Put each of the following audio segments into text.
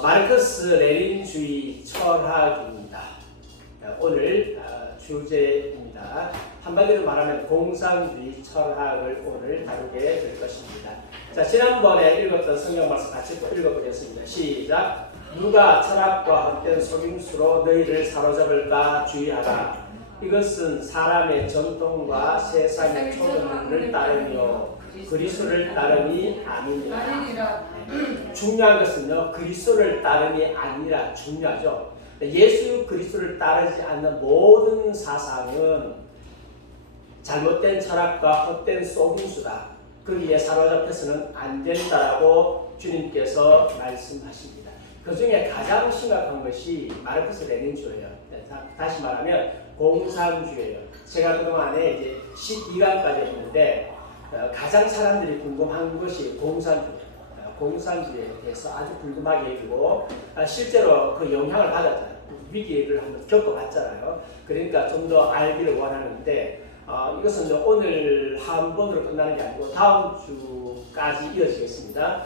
마르크스 레닌주의 철학입니다. 오늘 주제입니다. 한마디로 말하면 공산주의 철학을 오늘 다루게 될 것입니다. 자, 지난번에 읽었던 성경 말씀 같이 또 읽어보겠습니다. 시작. 누가 철학과 헛된 속임수로 너희를 사로잡을까 주의하라. 이것은 사람의 전통과 세상의 초등을 따르며 그리스도를 따름이 아니니라. 중요한 것은요, 그리스도를 따름이 아니라 중요하죠. 예수 그리스도를 따르지 않는 모든 사상은 잘못된 철학과 헛된 속임수다. 거기에 사로잡혀서는 안 된다라고 주님께서 말씀하십니다. 그 중에 가장 심각한 것이 마르크스 레닌주의예요. 다시 말하면 공산주의예요. 제가 그동안에 이제 12강까지 했는데 가장 사람들이 궁금한 것이 공산주의에 대해서 아주 궁금하게 여기고 실제로 그 영향을 받았잖아요. 위기를 한번 겪어봤잖아요. 그러니까 좀 더 알기를 원하는데 이것은 오늘 한 번으로 끝나는 게 아니고 다음 주까지 이어지겠습니다.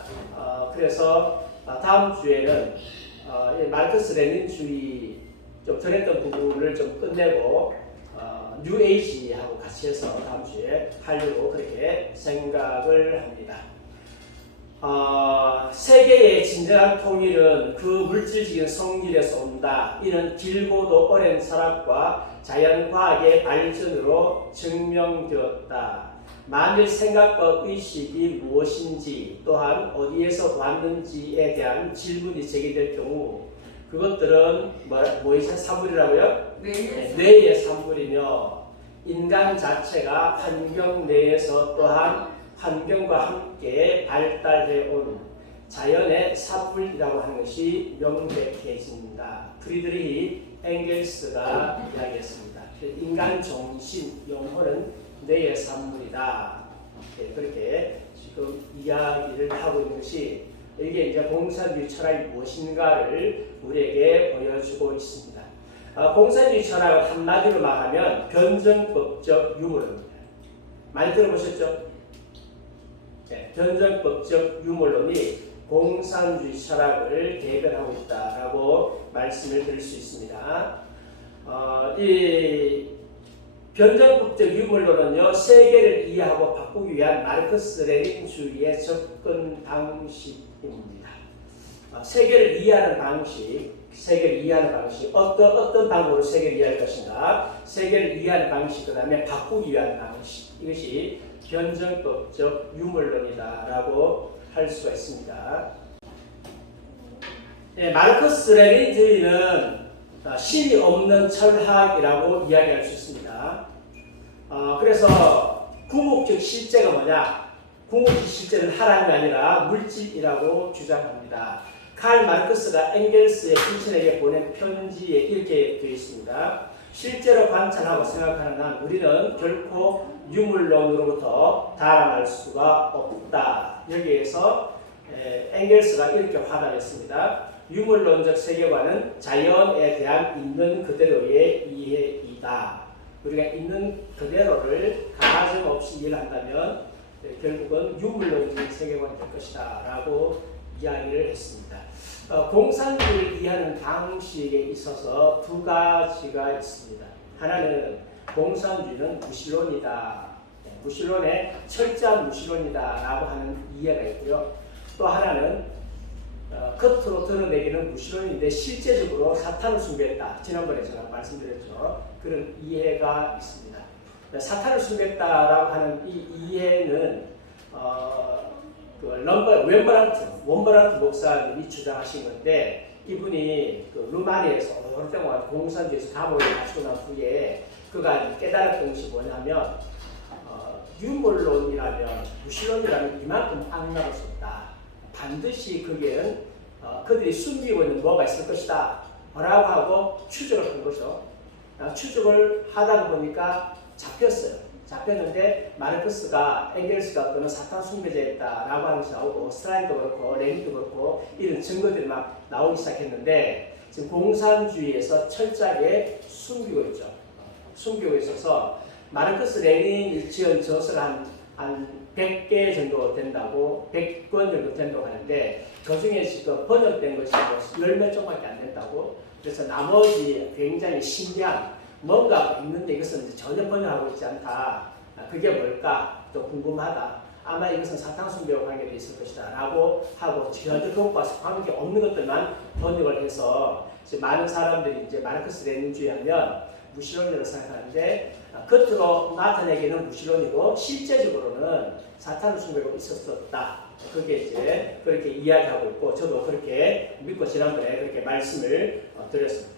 그래서 다음 주에는 마르크스 레닌주의 좀 전했던 부분을 좀 끝내고 뉴에이지하고 같이 해서 다음 주에 하려고 그렇게 생각을 합니다. 세계의 진정한 통일은 그 물질적인 성질에서 온다. 이는 길고도 오랜 철학과 자연과학의 발전으로 증명되었다. 만일 생각과 의식이 무엇인지 또한 어디에서 왔는지에 대한 질문이 제기될 경우 그것들은 뭐의 산물이라고요? 뇌의 산물이며 인간 자체가 환경 내에서 또한 환경과 함께 발달해 온 자연의 산물이라고 하는 것이 명백해진다. 프리드리히 엥겔스가 이야기했습니다. 인간 정신, 영혼은 뇌의 산물이다. 그렇게 지금 이야기를 하고 있는 것이 이게 이제 공산주의 철학이 무엇인가를 우리에게 보여주고 있습니다. 공산주의 철학은 한마디로 말하면 변증법적 유물론입니다. 많이 들어보셨죠? 네, 변증법적 유물론이 공산주의 철학을 대변하고 있다라고 말씀을 드릴 수 있습니다. 이 변증법적 유물론은요, 세계를 이해하고 바꾸기 위한 마르크스 레닌주의의 접근 방식입니다. 세계를 이해하는 방식, 어떤 방법으로 세계를 이해할 것인가, 세계를 이해하는 방식, 그 다음에 바꾸기 위한 방식, 이것이 변증법적 유물론이다라고 할 수가 있습니다. 네, 마르크스 레닌주의는 신이 없는 철학이라고 이야기할 수 있습니다. 그래서 궁극적 실제가 뭐냐? 궁극적 실제는 하나님이 아니라 물질이라고 주장합니다. 칼 마르크스가 엥겔스의 친척에게 보낸 편지에 이렇게 되어 있습니다. 실제로 관찰하고 생각하는 한 우리는 결코 유물론으로부터 달아날 수가 없다. 여기에서 엥겔스가 이렇게 화답했습니다. 유물론적 세계관은 자연에 대한 있는 그대로의 이해이다. 우리가 있는 그대로를 가정 없이 이해한다면 결국은 유물론적 세계관이 될 것이다 라고 이야기를 했습니다. 공산주의를 이해하는 방식에 있어서 두 가지가 있습니다. 하나는 공산주의는 무신론이다. 무신론의 철저한 무신론이다 라고 하는 이해가 있고요. 또 하나는 겉으로 드러내기는 무신론인데 실제적으로 사탄을 숭배했다. 지난번에 제가 말씀드렸죠. 그런 이해가 있습니다. 사탄을 숭배했다라고 하는 이 이해는 원버란트 목사님이 주장하신 건데 이분이 그 루마니아에서 오랫동안 공산주의에서 감옥에 갇히고 난 후에 그가 깨달았던 것이 뭐냐면 유물론이라면 무신론이라면 이만큼 악랄할 수 없다. 반드시 거기에는 그들이 숨기고 있는 뭐가 있을 것이다 라고 하고 추적을 한 거죠. 추적을 하다 보니까 잡혔는데 마르크스가 엥겔스가 그는 사탄 숭배자였다라고 하는 것이 나오고 스타인도 그렇고 레닌도 그렇고 이런 증거들이 막 나오기 시작했는데 지금 공산주의에서 철저하게 숨기고 있죠. 숨기고 있어서 마르크스 레닌이 지은 저서를 한 한 100개 정도 된다고, 100권 정도 된다고 하는데, 그 중에 지금 번역된 것이 뭐 10몇 종밖에 안 된다고. 그래서 나머지 굉장히 신기한 뭔가 있는데 이것은 전혀 번역하고 있지 않다. 그게 뭘까? 또 궁금하다. 아마 이것은 사탕 숭배와 관계되어 있을 것이다. 라고 하고, 전혀 그것과 관계 없는 것들만 번역을 해서, 이제 많은 사람들이 이제 마르크스 레닌주의 하면 무신론이라고 생각하는데, 겉으로 나타내기는 무신론이고 실제적으로는 사탄을 숭배하고 있었다. 그게 이제 그렇게 이야기하고 있고, 저도 그렇게 믿고 지난번에 그렇게 말씀을 드렸습니다.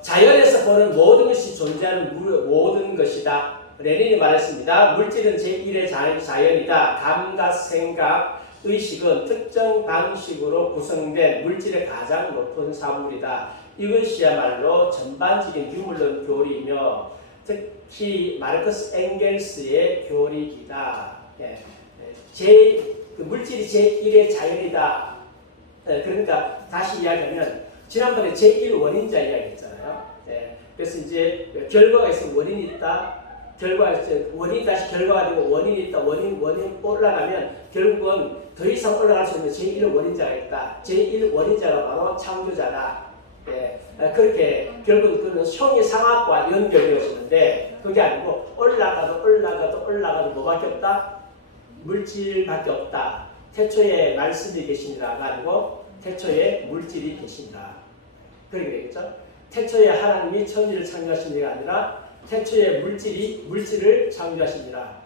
자연에서 보는 모든 것이 존재하는 모든 것이다. 레닌이 말했습니다. 물질은 제1의 자연이다. 감각, 생각, 의식은 특정 방식으로 구성된 물질의 가장 높은 사물이다. 이것이야말로 전반적인 유물론 교리이며 특히 마르크스 엥겔스의 교리이다. 물질이 제1의 자연이다. 그러니까 다시 이야기하면 지난번에 제1원인자 이야기했잖아요. 그래서 이제 결과가 있으면 원인이 있다. 결과가 있어요. 원인이 다시 결과가 되고 원인이 있다. 원인 올라가면 결국은 더 이상 올라갈 수 없는 제1원인자가 있다. 제1원인자가 바로 창조자다. 그렇게 결국은 그는 형이상학과 연결되어지는데 그게 아니고 올라가도 뭐밖에 없다? 물질밖에 없다. 태초에 말씀이 계시니라가 아니고 태초에 물질이 계신다. 그렇게 되겠죠? 태초에 하나님이 천지를 창조하신 게 아니라 태초에 물질을 창조하시니라.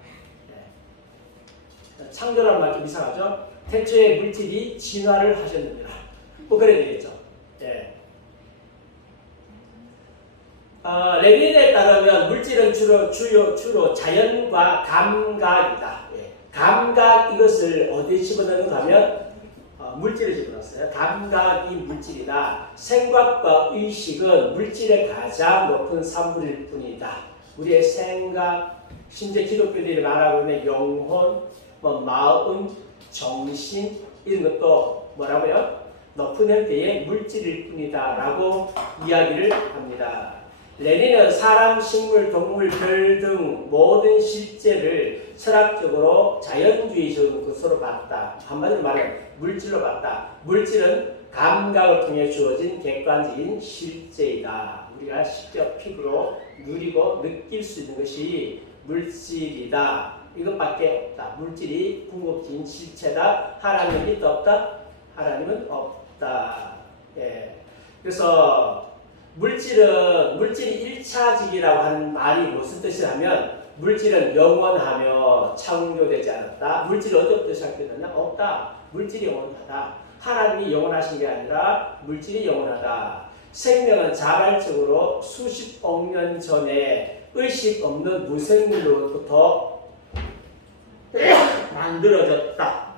창조라는 말 좀 이상하죠? 태초에 물질이 진화를 하셨느니라. 뭐 그래야 되겠죠? 레닌에 따르면 물질은 주로 자연과 감각이다. 감각 이것을 어디에 집어넣는가 하면 물질을 집어넣었어요. 감각이 물질이다. 생각과 의식은 물질의 가장 높은 산물일 뿐이다. 우리의 생각, 심지어 기독교들이 말하고 있는 영혼, 마음, 정신 이런 것도 뭐라고요? 높은 형태의 물질일 뿐이다 라고 이야기를 합니다. 레닌은 사람, 식물, 동물, 별 등 모든 실제를 철학적으로 자연주의적인 것으로 봤다. 한마디로 말하면 물질로 봤다. 물질은 감각을 통해 주어진 객관적인 실제이다. 우리가 직접 피부로 누리고 느낄 수 있는 것이 물질이다. 이것밖에 없다. 물질이 궁극적인 실체다. 하나님은 있다 없다? 하나님은 없다. 그래서 물질이 1차직이라고 하는 말이 무슨 뜻이냐면 물질은 영원하며 창조되지 않았다. 물질이 언제부터 시작되느냐? 없다. 물질이 영원하다. 하나님이 영원하신 게 아니라 물질이 영원하다. 생명은 자발적으로 수십억 년 전에 의식 없는 무생물로부터 만들어졌다.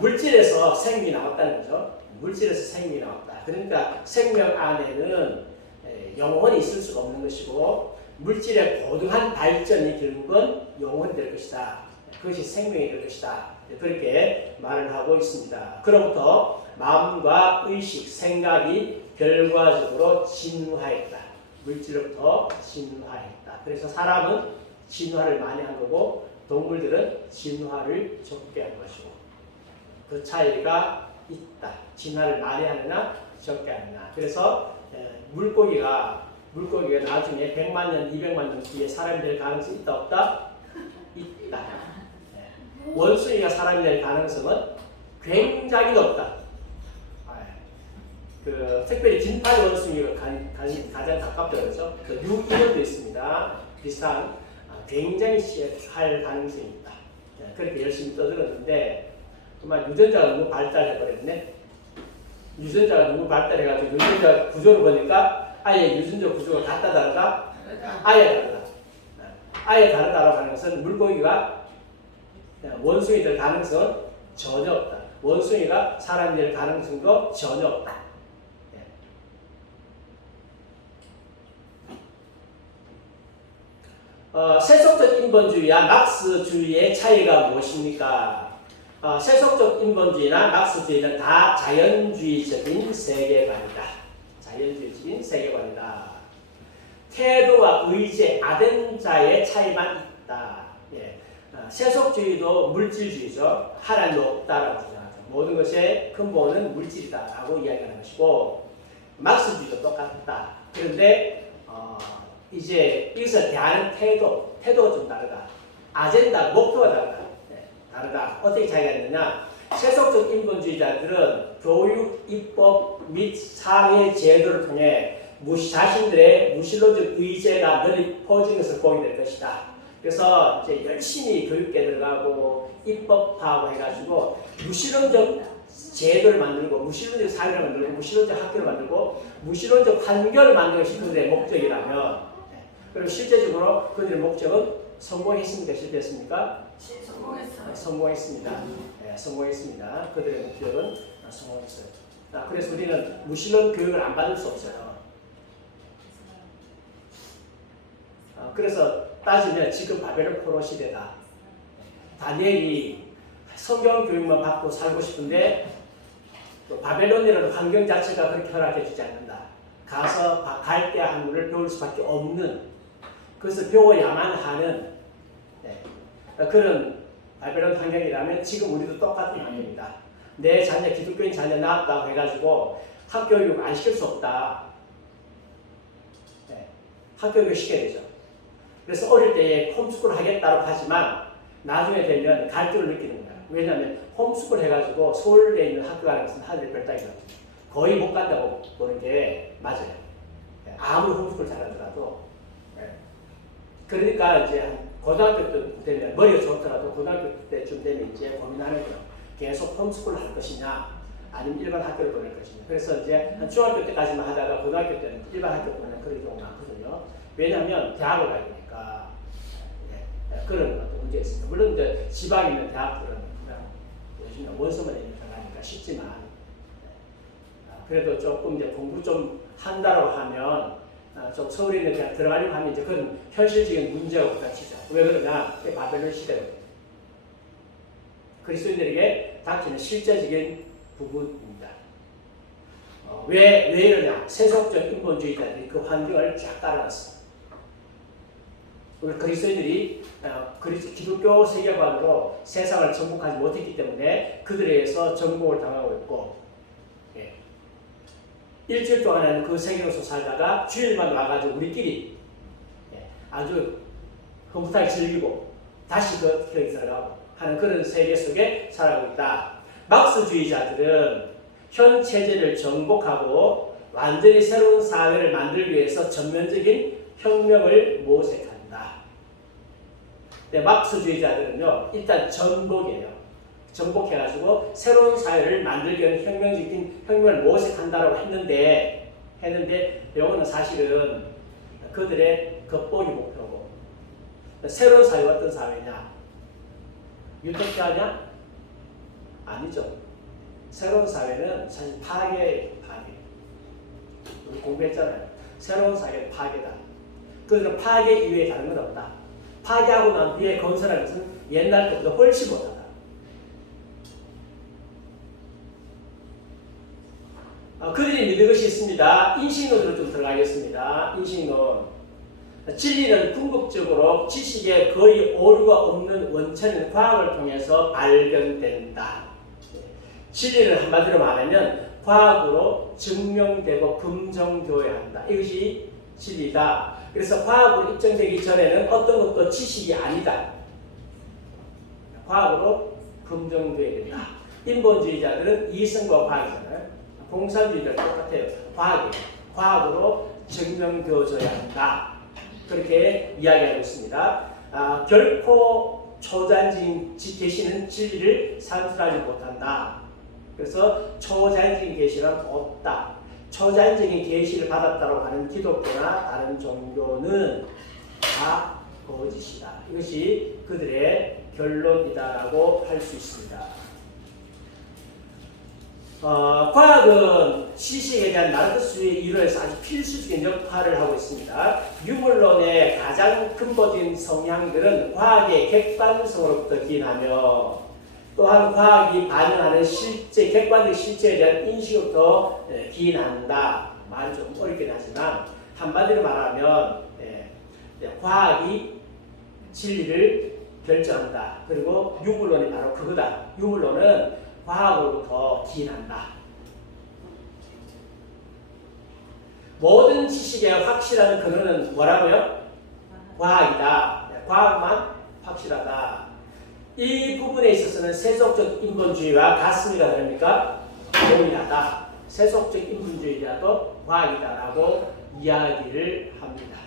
물질에서 생명이 나왔다는 거죠. 물질에서 생명이 나왔다. 그러니까 생명 안에는 영혼이 있을 수가 없는 것이고 물질의 고등한 발전이 결국은 영혼이 될 것이다. 그것이 생명이 될 것이다. 그렇게 말을 하고 있습니다. 그로부터 마음과 의식, 생각이 결과적으로 진화했다. 물질로부터 진화했다. 그래서 사람은 진화를 많이 한 거고 동물들은 진화를 적게 한 것이고 그 차이가 있다. 진화를 많이 하느냐 적게 하느냐. 그래서 물고기가 나중에 100만 년, 200만 년 뒤에 사람이 될 가능성이 있다 없다? 있다. 원숭이가 사람이 될 가능성은 굉장히 높다. 특별히 긴팔 원숭이가 가장 가깝다고 그러죠. 유기견도 있습니다. 비슷한 굉장히 할 가능성이 있다. 그렇게 열심히 떠들었는데 정말 유전자가 너무 발달해버렸네. 유전자가 너무 발달해가지고 유전자 구조를 보니까 아예 유전자 구조가 같다 다르다? 아예 다르다. 아예 다르다라고 하는 것은 물고기가 원숭이 될 가능성은 전혀 없다. 원숭이가 사람이 될 가능성도 전혀 없다. 세속적 인본주의와 막스주의의 차이가 무엇입니까? 세속적 인본주의나 막스주의는 다 자연주의적인 세계관이다. 자연주의적인 세계관이다. 태도와 의지의 아덴자의 차이만 있다. 예. 세속주의도 물질주의죠. 하나님이 없다라고 주장하죠. 모든 것의 근본은 물질이다라고 이야기하는 것이고, 막스주의도 똑같다. 그런데 이제 여기서 대하는 태도가 좀 다르다. 아젠다, 목표가 다르다. 다르다. 어떻게 차이가 있느냐? 세속적 인본주의자들은 교육, 입법 및 사회 제도를 통해 자신들의 무신론적 의제가 널리 퍼진 것을 보게 될 것이다. 그래서 이제 열심히 교육계 들어가고 입법하고 해가지고 무신론적 제도를 만들고 무신론적 사회를 만들고 무신론적 학교를 만들고 무신론적 환경을 만드는 것이 그들의 목적이라면, 그리고 실제적으로 그들의 목적은 성공했습니까? 실패했습니까? 성공했어요. 성공했습니다. 네, 성공했습니다. 그들의 목적은 성공했어요. 그래서 우리는 무신론 교육을 안 받을 수 없어요. 그래서 따지면 지금 바벨론 포로 시대다. 다니엘이 성경 교육만 받고 살고 싶은데 또 바벨론이라는 환경 자체가 그렇게 허락해 주지 않는다. 가서 갈대아 학문을 배울 수밖에 없는, 그것을 배워야만 하는 그런 바벨론 환경이라면 지금 우리도 똑같은 환경입니다. 내 자녀, 기독교인 자녀 낳았다고 해가지고 학교교육 안 시킬 수 없다. 학교교육 시켜야 되죠. 그래서 어릴 때에 홈스쿨 하겠다고 하지만 나중에 되면 갈등을 느끼는 거예요. 왜냐하면 홈스쿨 해가지고 서울에 있는 학교 가는 것은 하늘의 별 따기거든요. 거의 못 간다고 보는 게 맞아요. 아무리 홈스쿨 잘하더라도. 그러니까 이제 고등학교 때 되면 머리가 좋더라도 고등학교 때쯤 되면 이제 고민하는 거예요. 계속 홈스쿨을 할 것이냐 아니면 일반 학교를 보낼 것이냐. 그래서 이제 한 중학교 때까지만 하다가 고등학교 때는 일반 학교 보내는 그런 경우가 많거든요. 왜냐하면 대학을 가야 되니까. 그런 어떤 문제가 있습니다. 물론 이제 지방에 있는 대학들은 그냥 요즘에 원서만 있는 대학이니까 쉽지만, 그래도 조금 이제 공부 좀 한다고 하면 좀 서울에 있는 대학 들어가려고 하면 이제 그건 현실적인 문제가 부딪히죠. 왜 그러냐? 바벨론 시대거든요. 그리스도인들에게 닥치는 실제적인 부분입니다. 왜 이러냐? 세속적 인본주의자들이 그 환경을 쫙 깔아놨습니다. 우리 그리스도인들이 기독교 세계관으로 세상을 정복하지 못했기 때문에 그들에 의해서 정복을 당하고 있고, 일주일 동안에는 그 세계로서 살다가 주일만 와가지고 우리끼리 아주 흐뭇하게 즐기고 다시 그 기억이 들어가고 하는 그런 세계 속에 살아가고 있다. 막스주의자들은 현 체제를 정복하고 완전히 새로운 사회를 만들기 위해서 전면적인 혁명을 모색한다. 막스주의자들은요, 일단 전복이에요. 정복해가지고 새로운 사회를 만들기 위한 혁명적인 혁명을 모색한다라고 했는데 이거는 사실은 그들의 겉보기 목표고, 새로운 사회가 어떤 사회냐? 유토피아냐? 아니죠. 새로운 사회는 사실 파괴. 우리 공부했잖아요. 새로운 사회는 파괴다. 그들은 파괴 이외에 다른 건 없다. 파괴하고 난 뒤에 건설하는 것은 옛날 것보다 훨씬 못하다. 그들이 믿는 것이 있습니다. 인식론으로 좀 들어가겠습니다. 인식론. 진리는 궁극적으로 지식에 거의 오류가 없는 원천인 과학을 통해서 발견된다. 진리를 한마디로 말하면 과학으로 증명되고 검증되어야 한다. 이것이 진리다. 그래서 과학으로 입증되기 전에는 어떤 것도 지식이 아니다. 과학으로 검증되어야 된다. 인본주의자들은 이성과 과학이잖아요. 공산주의자들 똑같아요. 과학으로 증명되어져야 한다. 그렇게 이야기하고 있습니다. 결코 초자연적인 계시는 진리를 산출하지 못한다. 그래서 초자연적인 계시는 없다. 초자연적인 계시를 받았다고 하는 기독교나 다른 종교는 다 거짓이다. 이것이 그들의 결론이다라고 할 수 있습니다. 과학은 지식에 대한 나르크스의 이론에서 아주 필수적인 역할을 하고 있습니다. 유물론의 가장 근본적인 성향들은 과학의 객관성으로부터 기인하며, 또한 과학이 반영하는 객관적 실제에 대한 인식으로부터 기인한다. 말이 좀 어렵긴 하지만 한마디로 말하면 과학이 진리를 결정한다. 그리고 유물론이 바로 그거다. 유물론은 과학으로부터 기인한다. 모든 지식의 확실한 근원은 뭐라고요? 과학이다. 과학만 확실하다. 이 부분에 있어서는 세속적 인본주의와 같습니다. 그러니까 동일하다. 세속적 인본주의라도 과학이다라고 이야기를 합니다.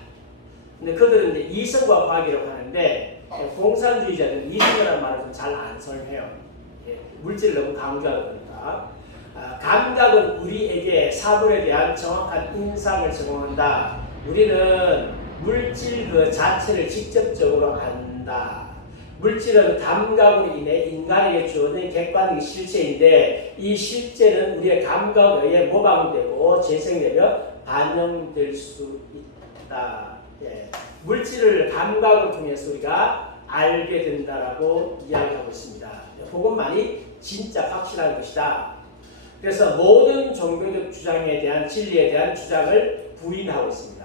근데 그들은 이제 이성과 과학이라고 하는데 공산주의자들은 이성이라는 말을 좀 잘 안 설명해요. 물질을 너무 강조하다 보니까. 감각은 우리에게 사물에 대한 정확한 인상을 제공한다. 우리는 물질 그 자체를 직접적으로 안다. 물질은 감각으로 인해 인간에게 주어진 객관적인 실체인데 이 실제는 우리의 감각에 의해 모방되고 재생되며 반영될 수 있다. 물질을 감각을 통해서 우리가 알게 된다라고 이야기하고 있습니다. 그것만이 진짜 확실한 것이다. 그래서 모든 종교적 주장에 대한 진리에 대한 주장을 부인하고 있습니다.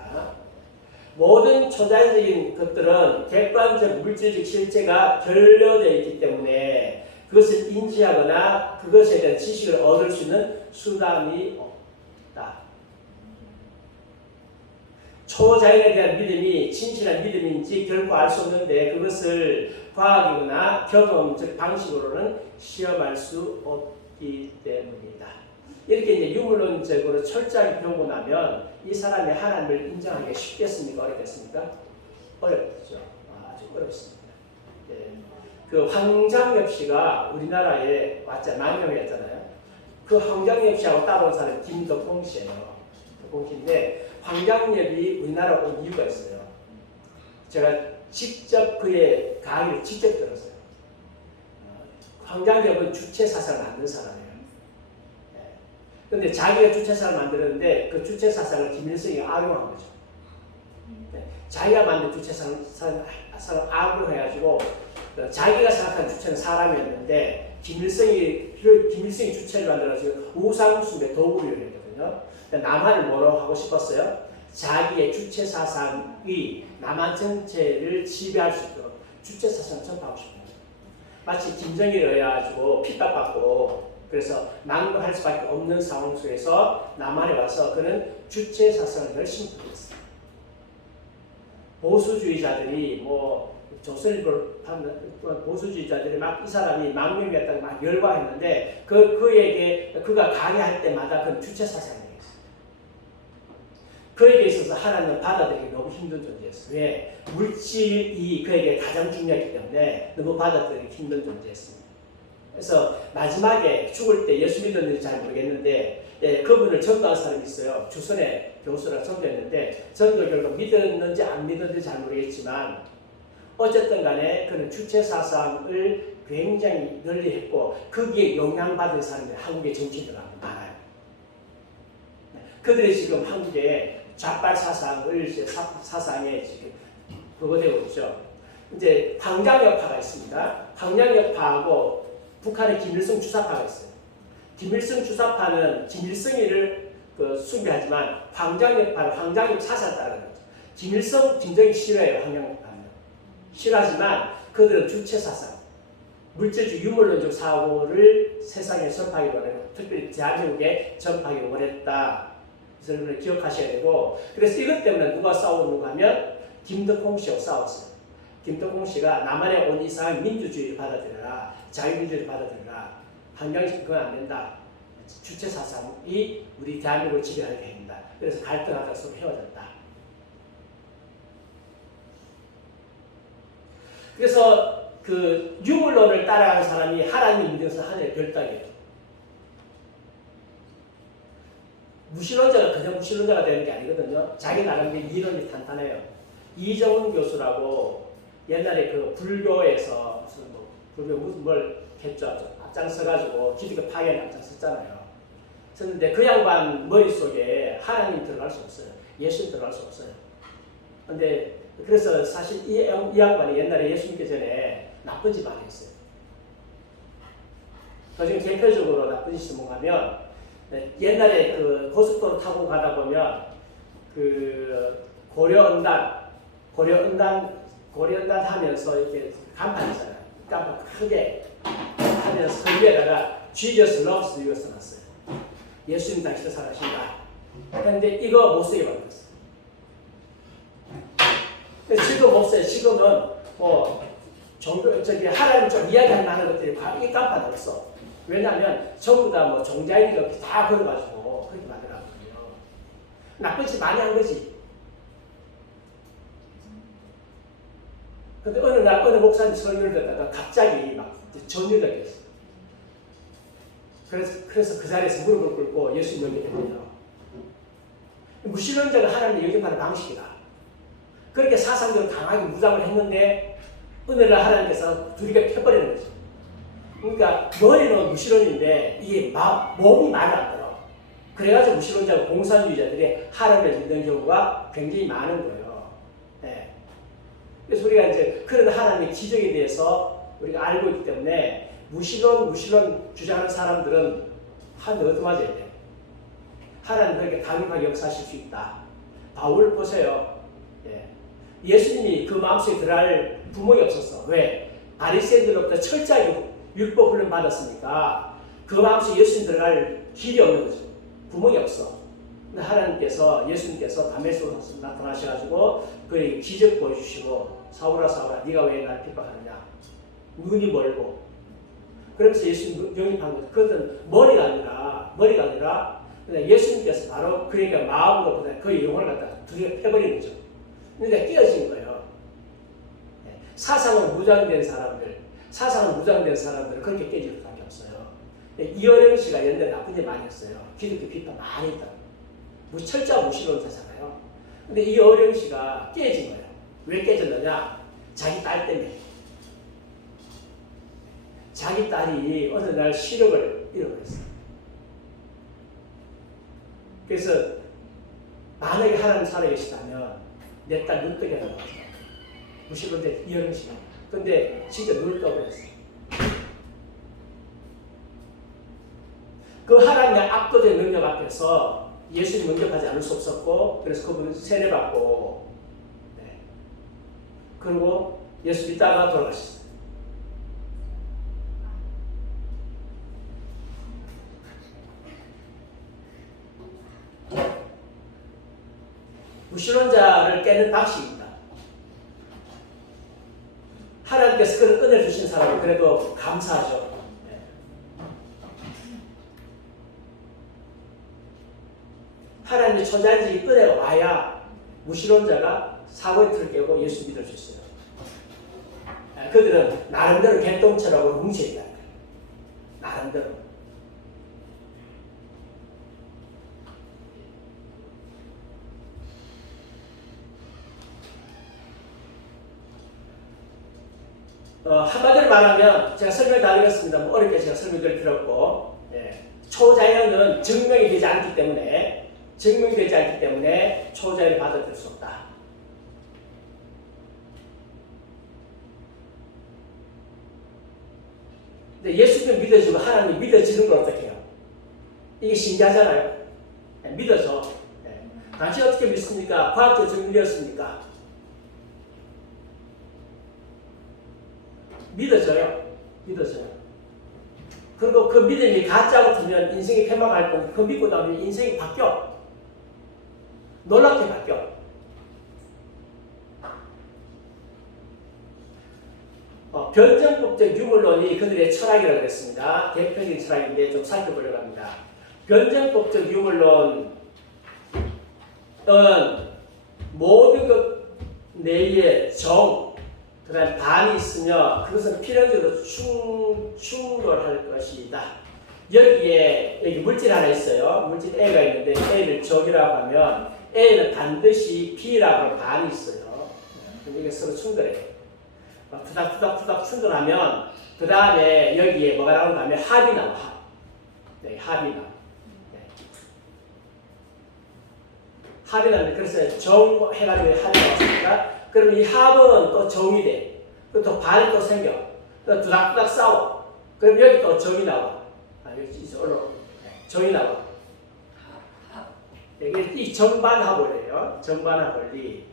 모든 초자연적인 것들은 객관적 물질적 실체가 결여되어 있기 때문에 그것을 인지하거나 그것에 대한 지식을 얻을 수 있는 수단이 없다. 초자연에 대한 믿음이 진실한 믿음인지 결코 알 수 없는데 그것을 과학이거나 경험적 방식으로는 시험할 수 없기 때문이다. 이렇게 이제 유물론적으로 철저하게 배우고 나면 이 사람이 하나님을 인정하기가 쉽겠습니까? 어렵겠습니까? 어렵죠. 아주 어렵습니다. 그 황장엽 씨가 우리나라에 망명했잖아요. 그 황장엽 씨하고 따라온 사람이 김덕봉 씨예요. 덕봉 씨인데 황장엽이 우리나라 온 이유가 있어요. 제가 직접 그의 강의를 직접 들었어요. 황장엽은 주체사상을 만든 사람이에요. 그런데 자기가 주체사상을 만들었는데 그 주체사상을 김일성이 악용한 거죠. 자기가 만든 주체사상을 악용해가지고 자기가 생각한 주체는 사람이었는데 김일성이 주체를 만들어가지고 우상숭배 도구를 했거든요. 남한을 뭐라고 하고 싶었어요? 자기의 주체사상이 남한 전체를 지배할 수 있도록 주체사상을 전파하고 싶어요. 마치 김정일을 해가지고 핍박받고 그래서 낭비할 수밖에 없는 상황 속에서 남한에 와서 그는 주체사상을 열심히 부렸어요. 보수주의자들이 조선일보를 보수주의자들이 막 이 사람이 망명했다고 막 열광했는데 그가 강의할 때마다 그는 주체사상이었어요. 그에게 있어서 하나님은 받아들이기 너무 힘든 존재였어요. 왜? 물질이 그에게 가장 중요했기 때문에 너무 받아들이기 힘든 존재였습니다. 그래서 마지막에 죽을 때 예수 믿었는지 잘 모르겠는데 그분을 전도한 사람이 있어요. 주선의 교수라 전도했는데 전도 결국 믿었는지 안 믿었는지 잘 모르겠지만 어쨌든 간에 그는 주체사상을 굉장히 널리 했고 거기에 영향받은 사람들이 한국의 정치인들 많아요. 그들이 지금 한국의 좌빨 사상에 지금 그거 되고 있죠. 이제 황장엽파가 있습니다. 황장엽파하고 북한의 김일성 주사파가 있어요. 김일성 주사파는 김일성이를 숭배하지만 황장엽파는 황장엽 사상을 따르는 거죠. 김정일 싫어해요. 황장엽파는 싫어하지만 그들은 주체사상, 물질적 유물론적 사고를 세상에 전파하기 원해요. 특별히 대한민국에 전파하기 원했다. 그래서 기억하셔야 되고 그래서 이것 때문에 누가 싸우는가 하면 김덕봉 씨하고 싸웠어요. 김덕봉 씨가 남한에 온 이상 민주주의를 받아들여라. 자유민주주의를 받아들여라. 한강식 그건 안 된다. 주체사상이 우리 대한민국을 지배하게 된다. 그래서 갈등하다 서로 헤어졌다. 그래서 그 유물론을 따라가는 사람이 하나님을 믿어서 하늘의 별따기예요. 무신론자가 그냥 무신론자가 되는 게 아니거든요. 자기 나름대로 이론이 탄탄해요. 이정훈 교수라고 옛날에 그 불교에서 무슨 뭘 했죠. 앞장서가지고 기독교 파괴에 앞장섰잖아요. 그런데 그 양반 머릿속에 하나님 들어갈 수 없어요. 예수 들어갈 수 없어요. 근데 그래서 사실 이 양반이 옛날에 예수 믿기 전에 나쁜 짓 많이 했어요. 그중에 대표적으로 나쁜 짓이 뭔가 하면 옛날에 그 고속도로 타고 가다 보면 그 고려언단 고려은단 하면서 이렇게 간판 있잖아요. 간판 크게 하면서 그 위에다가 Jesus loves you 써놨어요. 예수님 당신을 사랑하신다. 그런데 이거 못 쓰게 만들었어요. 지금 없어요. 지금은 하나님 좀 이야기할 만한 것들이 이 간판 없어. 왜냐하면 전부 다 종자일이 다 걸어가지고 그렇게 만들어놨거든요. 나쁜 짓 많이 한 거지. 근데 어느 날 어느 목사님 설교를 듣다가 갑자기 막 전율이 됐어요. 그래서 그 자리에서 무릎을 꿇고 예수님 영접했거든요. 무신론자가 하나님을 영접하는 방식이다. 그렇게 사상적으로 강하게 무장을 했는데 어느 날 하나님께서 둘이가 펴버리는 거죠. 그러니까 머리는 무신론인데 이게 몸이 말을 안 들어. 그래가지고 무신론자고 공산주의자들이 하나님을 믿는 경우가 굉장히 많은 거예요. 네. 그래서 우리가 이제 그런 하나님의 기적에 대해서 우리가 알고 있기 때문에 무신론 주장하는 사람들은 하나님 얻어맞아야 돼. 하나님 그렇게 강력하게 역사하실 수 있다. 바울 보세요. 예수님이 그 마음속에 들어갈 구멍이 없었어. 왜? 바리새인들로부터 철저하게 율법 훈련 받았으니까 그 마음속에 예수님 들어갈 길이 없는 거죠. 구멍이 없어. 근데 하나님께서 예수님께서 다메섹으로 나타나셔가지고 그 기적 보여주시고 사울아 네가 왜 나를 핍박하느냐. 눈이 멀고 그러면서 예수님 영입한 거죠. 그것은 머리가 아니라 그냥 예수님께서 바로 그러니까 마음으로 그 영혼을 갖다 두개 펴버리는 거죠. 그러니까 깨어진 거예요. 사상은 무장된 사람들은 그렇게 깨질 수밖에 없어요. 이어령 씨가 옛날에 나쁜 일 많이 했어요. 기독교 비판 많이 했다. 철저한 무신론자잖아요. 근데 이어령 씨가 깨진 거예요. 왜 깨졌느냐? 자기 딸 때문에. 자기 딸이 어느 날 시력을 잃어버렸어요. 그래서 만약에 하나님 살아계시다면 내 딸 눈 뜨게 하는 거죠. 무신론자 이어령 씨가. 근데 진짜 눈을 떠버렸어요. 그 하나님의 압도적인 능력 앞에서 예수님 영접하지 않을 수 없었고, 그래서 그분은 세례받고, 그리고 예수 믿다가 돌아가셨어요. 무신론자를 깨는 방식입니다. 하나님께서 그런 은혜를 주신 사람은 그래도 감사하죠. 하나님의 천자인지 은혜가 와야 무신론자가 사고의 틀을 깨고 예수 믿을 수 있어요. 그들은 나름대로 개똥처라고 뭉쳐있다. 나름대로. 한마디로 말하면 제가 설명 다 드렸습니다. 어렵게 제가 설명을 드렸고, 초자연은 증명이 되지 않기 때문에 초자연을 받아들일 수 없다. 근데 예수님 믿어주고 하나님 믿어지는 걸 어떻게 해요? 이게 신기하잖아요. 믿어져. 당신 어떻게 믿습니까? 과학적 증명되었습니까? 믿어져요. 그리고 그 믿음이 가짜 같으면 인생이 패망할 거고, 그 믿고 나면 인생이 바뀌어. 놀랍게 바뀌어. 변증법적 유물론이 그들의 철학이라고 했습니다. 대표적인 철학인데 좀 살펴보려고 합니다. 변증법적 유물론은 모든 것 내에 그 다음에 반이 있으며 그것은 필연적으로 충돌할 것이다. 여기 물질 하나 있어요. 물질 A가 있는데 A를 적이라고 하면 A는 반드시 B라고 하는 반이 있어요. 이게 서로 충돌해요. 투닥 충돌하면 그 다음에 여기에 뭐가 나오는가 하면 합이 나와. 합이 나와. 합이 나는데 그래서 정 해가지고 합이 나왔으니까 그럼 이 합은 또 정이 돼. 그리고 또 반이 또 생겨. 또 두닥두닥 싸워. 그럼 여기 또 정이 나와. 여기 정이 나와. 이게 이 정반합원리예요. 정반합원리.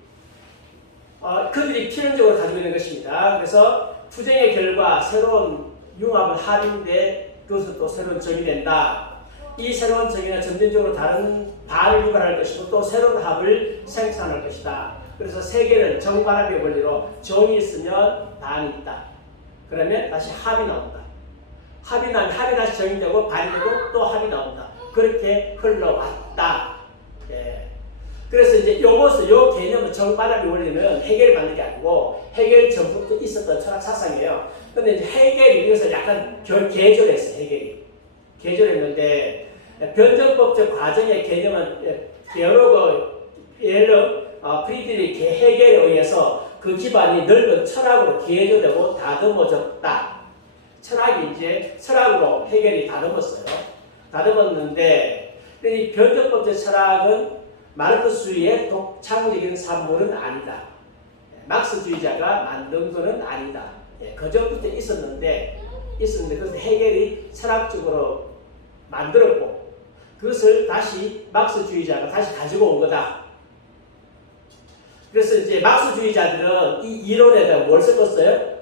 그들이 필연적으로 가지고 있는 것입니다. 그래서 투쟁의 결과 새로운 융합은 합인데 그것은 또 새로운 정이 된다. 이 새로운 정의는 점진적으로 다른 반을 유발할 것이고 또 새로운 합을 생산할 것이다. 그래서 세계는 정반합의 원리로 정이 있으면 반이 있다. 그러면 다시 합이 나온다. 합이 나면 합이 다시 정이 되고 반이 되고 또 합이 나온다. 그렇게 흘러왔다. 예. 그래서 이제 요 개념은 정반합의 원리는 해결이 만든 게 아니고 해결 전부터 있었던 철학 사상이에요. 근데 이제 해결이 이것을 약간 개조했어요. 해결이. 개조했는데 변정법적 과정의 개념은 여러 프리드리히 해결에 의해서 그 기반이 넓은 철학으로 개조되고 다듬어졌다. 철학으로 해결이 다듬었어요. 다듬었는데 이 변정법적 철학은 마르크스주의의 독창적인 산물은 아니다. 막스주의자가 만든 것은 아니다. 그 전부터 있었는데 그것을 해결이 철학적으로 만들었고 그것을 다시 막스주의자가 다시 가지고 온 거다. 그래서 이제 막스주의자들은 이 이론에다 뭘 섞었어요?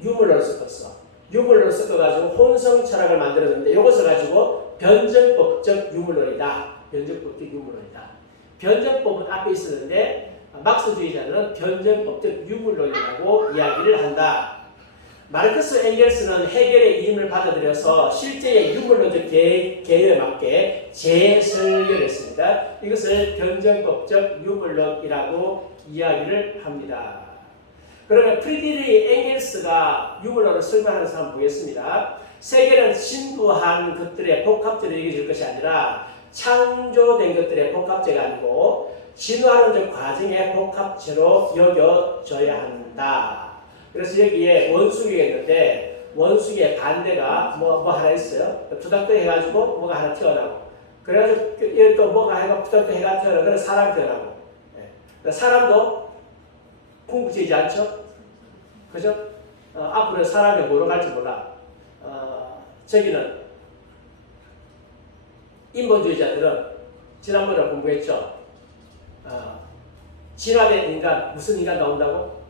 유물론을 섞었어. 유물론을 섞어가지고 혼성 철학을 만들었는데 이것을 가지고 변정법적 유물론이다. 변정법적 유물론이다. 변정법은 앞에 있었는데 막스주의자들은 변정법적 유물론이라고 이야기를 한다. 마르크스 엥겔스는 해결의 이임을 받아들여서 실제의 유물론적 개념에 맞게 재설계했습니다. 이것을 변정법적 유물론이라고 이야기를 합니다. 그러면 프리드리히 엥겔스가 유물론을 설명하는 사람 보겠습니다. 세계는 신부한 것들의 복합체로 여겨질 것이 아니라 창조된 것들의 복합체가 아니고 진화론적 과정의 복합체로 여겨져야 한다. 그래서 여기에 원숭이가 있는데 원숭이의 반대가 뭐 하나 있어요. 투닥도 해가지고 뭐가 하나 튀어나오고 그래가지고 여기 또 뭐가 해가 투닥도 해가 튀어나오고 그래서 사람이 튀어나오고 사람도 궁극적이지 않죠? 그죠? 앞으로 사람이 뭐로 갈지 몰라. 저기는 인본주의자들은 지난번에 공부했죠. 진화된 인간, 무슨 인간 나온다고?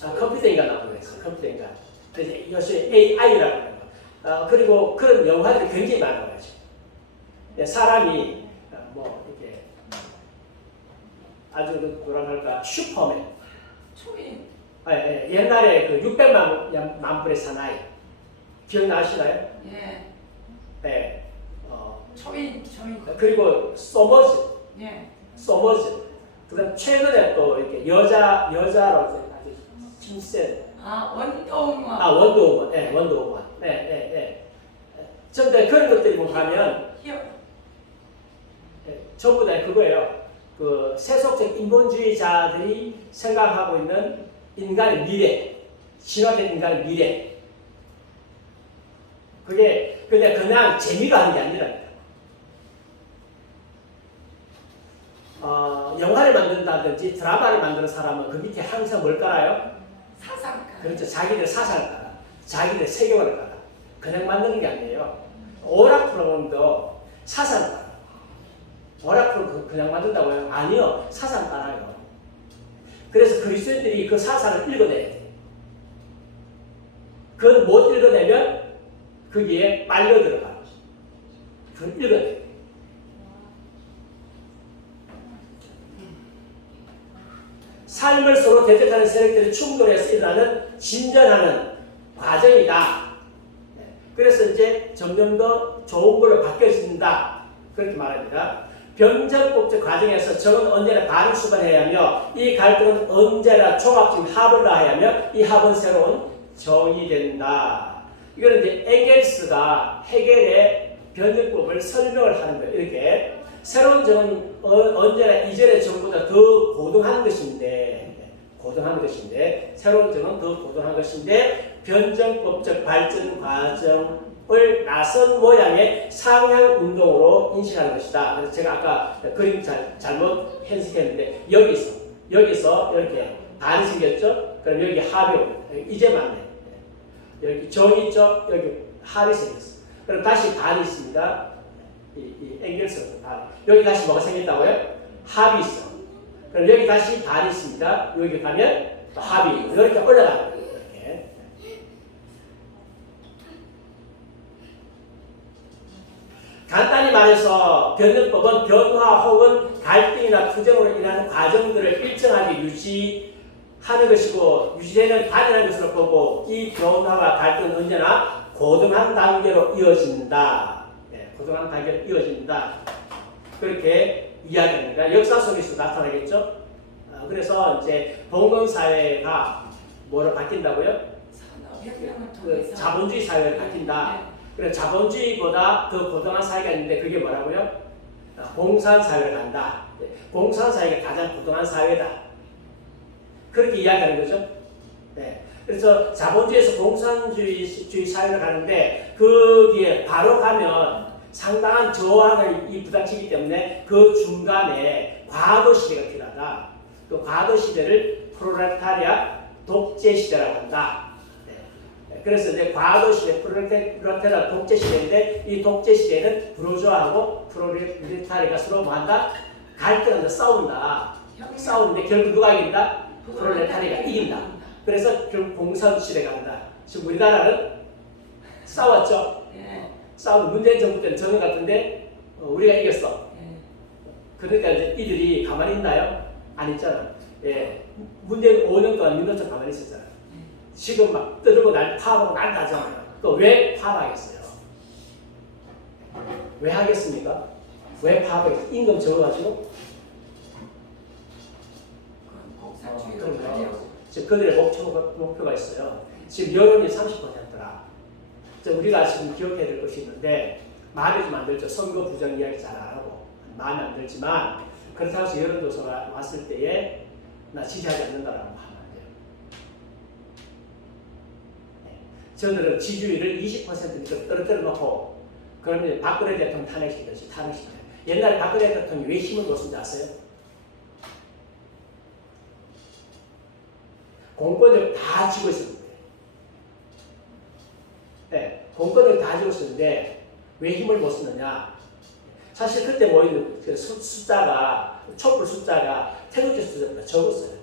컴퓨터 인간 나온다고 했어요. 컴퓨터 인간. 이것이 AI라고 하는 거. 그리고 그런 영화들이 굉장히 많아요. 사람이 이렇게 아주 뭐라 할까 슈퍼맨. 초인. 옛날에 그 600만 불의 사나이 기억나시나요? 예. 네. 초인. 그리고 소머즈. 예. 소머즈. 그다음 최근에 또 이렇게 여자로 아주 힘센. 원더우먼. 원더우먼. 네, 원더우먼. 네. 전부 다 그런 것들이 보면 전부 다 그거예요. 그 세속적 인본주의자들이 생각하고 있는 인간의 미래, 진화된 인간의 미래. 그게 그냥 재미가 하는 게 아니랍니다. 영화를 만든다든지 드라마를 만드는 사람은 그 밑에 항상 뭘 깔아요? 사상가. 그렇죠. 자기들 사상을 깔아. 자기들 세계관을 깔아. 그냥 만드는 게 아니에요. 오락 프로그램도 사상을 깔아. 오락 프로그램 그냥 만든다고 해요? 아니요. 사상 깔아요. 그래서 그리스도인들이 그 사상을 읽어내야 돼. 그걸 못 읽어내면 거기에 빨려 들어가. 그걸 읽어내야 돼. 삶을 서로 대적하는 세력들이 충돌해서 일어나는 진전하는 과정이다. 그래서 이제 점점 더 좋은 걸로 바뀌어진다. 그렇게 말합니다. 변정법적 과정에서 적은 언제나 반을 수반해야 하며 이 갈등은 언제나 종합적인 합을 하여야 하며 이 합은 새로운 정이 된다. 이거는 이제 엥겔스가 해겔의 변정법을 설명을 하는 거예요. 이렇게 새로운 정은 언제나 이전의 정보다 더 고등한 것인데 새로운 정은 더 고등한 것인데 변정법적 발전 과정을 나선 모양의 상향 운동으로 인식하는 것이다. 그래서 제가 아까 그림 잘못 해석했는데 여기서 이렇게 반이 생겼죠? 그럼 여기 합이 이제 맞네. 여기 정이 있죠? 여기 합이 생겼어. 그럼 다시 반이 있습니다. 이 엥겔스 반. 여기 다시 뭐가 생겼다고요? 합이 있어. 그럼 여기 다시 반이 있습니다. 여기 가면 합의 이렇게 올라가는 거예요. 이렇게. 간단히 말해서 변증법은 변화 혹은 갈등이나 투쟁으로 인하는 과정들을 일정하게 유지하는 것이고 유지되는 단연한 것으로 보고 이 변화와 갈등은 언제나 고등한 단계로 이어진다. 네, 고등한 단계로 이어진다. 그렇게 이야기합니다. 역사 속에서 나타나겠죠. 그래서 이제 봉건사회가 뭐로 바뀐다고요? 산업혁명을 그 통해서 자본주의 사회로 바뀐다. 그래서 자본주의보다 더 고등한 사회가 있는데 그게 뭐라고요? 공산사회로 간다. 공산사회가 가장 고등한 사회다. 그렇게 이야기하는 거죠. 네. 그래서 자본주의에서 공산주의 사회로 가는데 거기에 바로 가면 상당한 저항을 부닥치기 때문에 그 중간에 과도 시대가 필요하다. 그 과도 시대를 프롤레타리아 독재 시대라고 한다. 그래서 이제 과도 시대, 프롤레타리아 독재 시대인데 이 독재 시대는 부르주아하고 프롤레타리아가 서로 뭐한다? 갈등한다, 싸운다. 싸우는데 결국 누가 이긴다? 프롤레타리아가 이긴다. 그래서 결국 공산 시대가 간다. 지금 우리나라는 싸웠죠. 싸우는 문재인 정부 때는 저는 같은데 우리가 이겼어. 그러니까 이제 이들이 가만히 있나요? 안 있잖아. 예. 문재인 5년 동안 민노총 가만히 있었잖아. 지금 막 떠들고 파업하고 난다잖아요. 그 왜 파업하겠어요? 왜 하겠습니까? 왜 파업하겠어요? 임금 적어가지고? 그럼요. 지금 그들의 목표가 있어요. 지금 여론이 30%라. 우리가 지금 기억해야 될 것이 있는데 마음에 좀 안 들죠. 선거 부정 이야기 잘 안 하고 마음에 안 들지만 그렇다고 해서 여론조사가 왔을 때에 나 지지하지 않는다라고 하면 안 돼요. 저들은 지지율을 20% 떨어뜨려 놓고 그러면 박근혜 대통령 탄핵시키듯이 탄핵시켜요. 옛날에 박근혜 대통령이 왜 힘을 줬는지 아세요? 공권력 다 쥐고 있었는데 네, 공권력 다 쥐고 있었는데 왜 힘을 못 쓰느냐? 사실 그때 모이는 그 숫자가 촛불 숫자가 태극기 숫자보다 적었어요.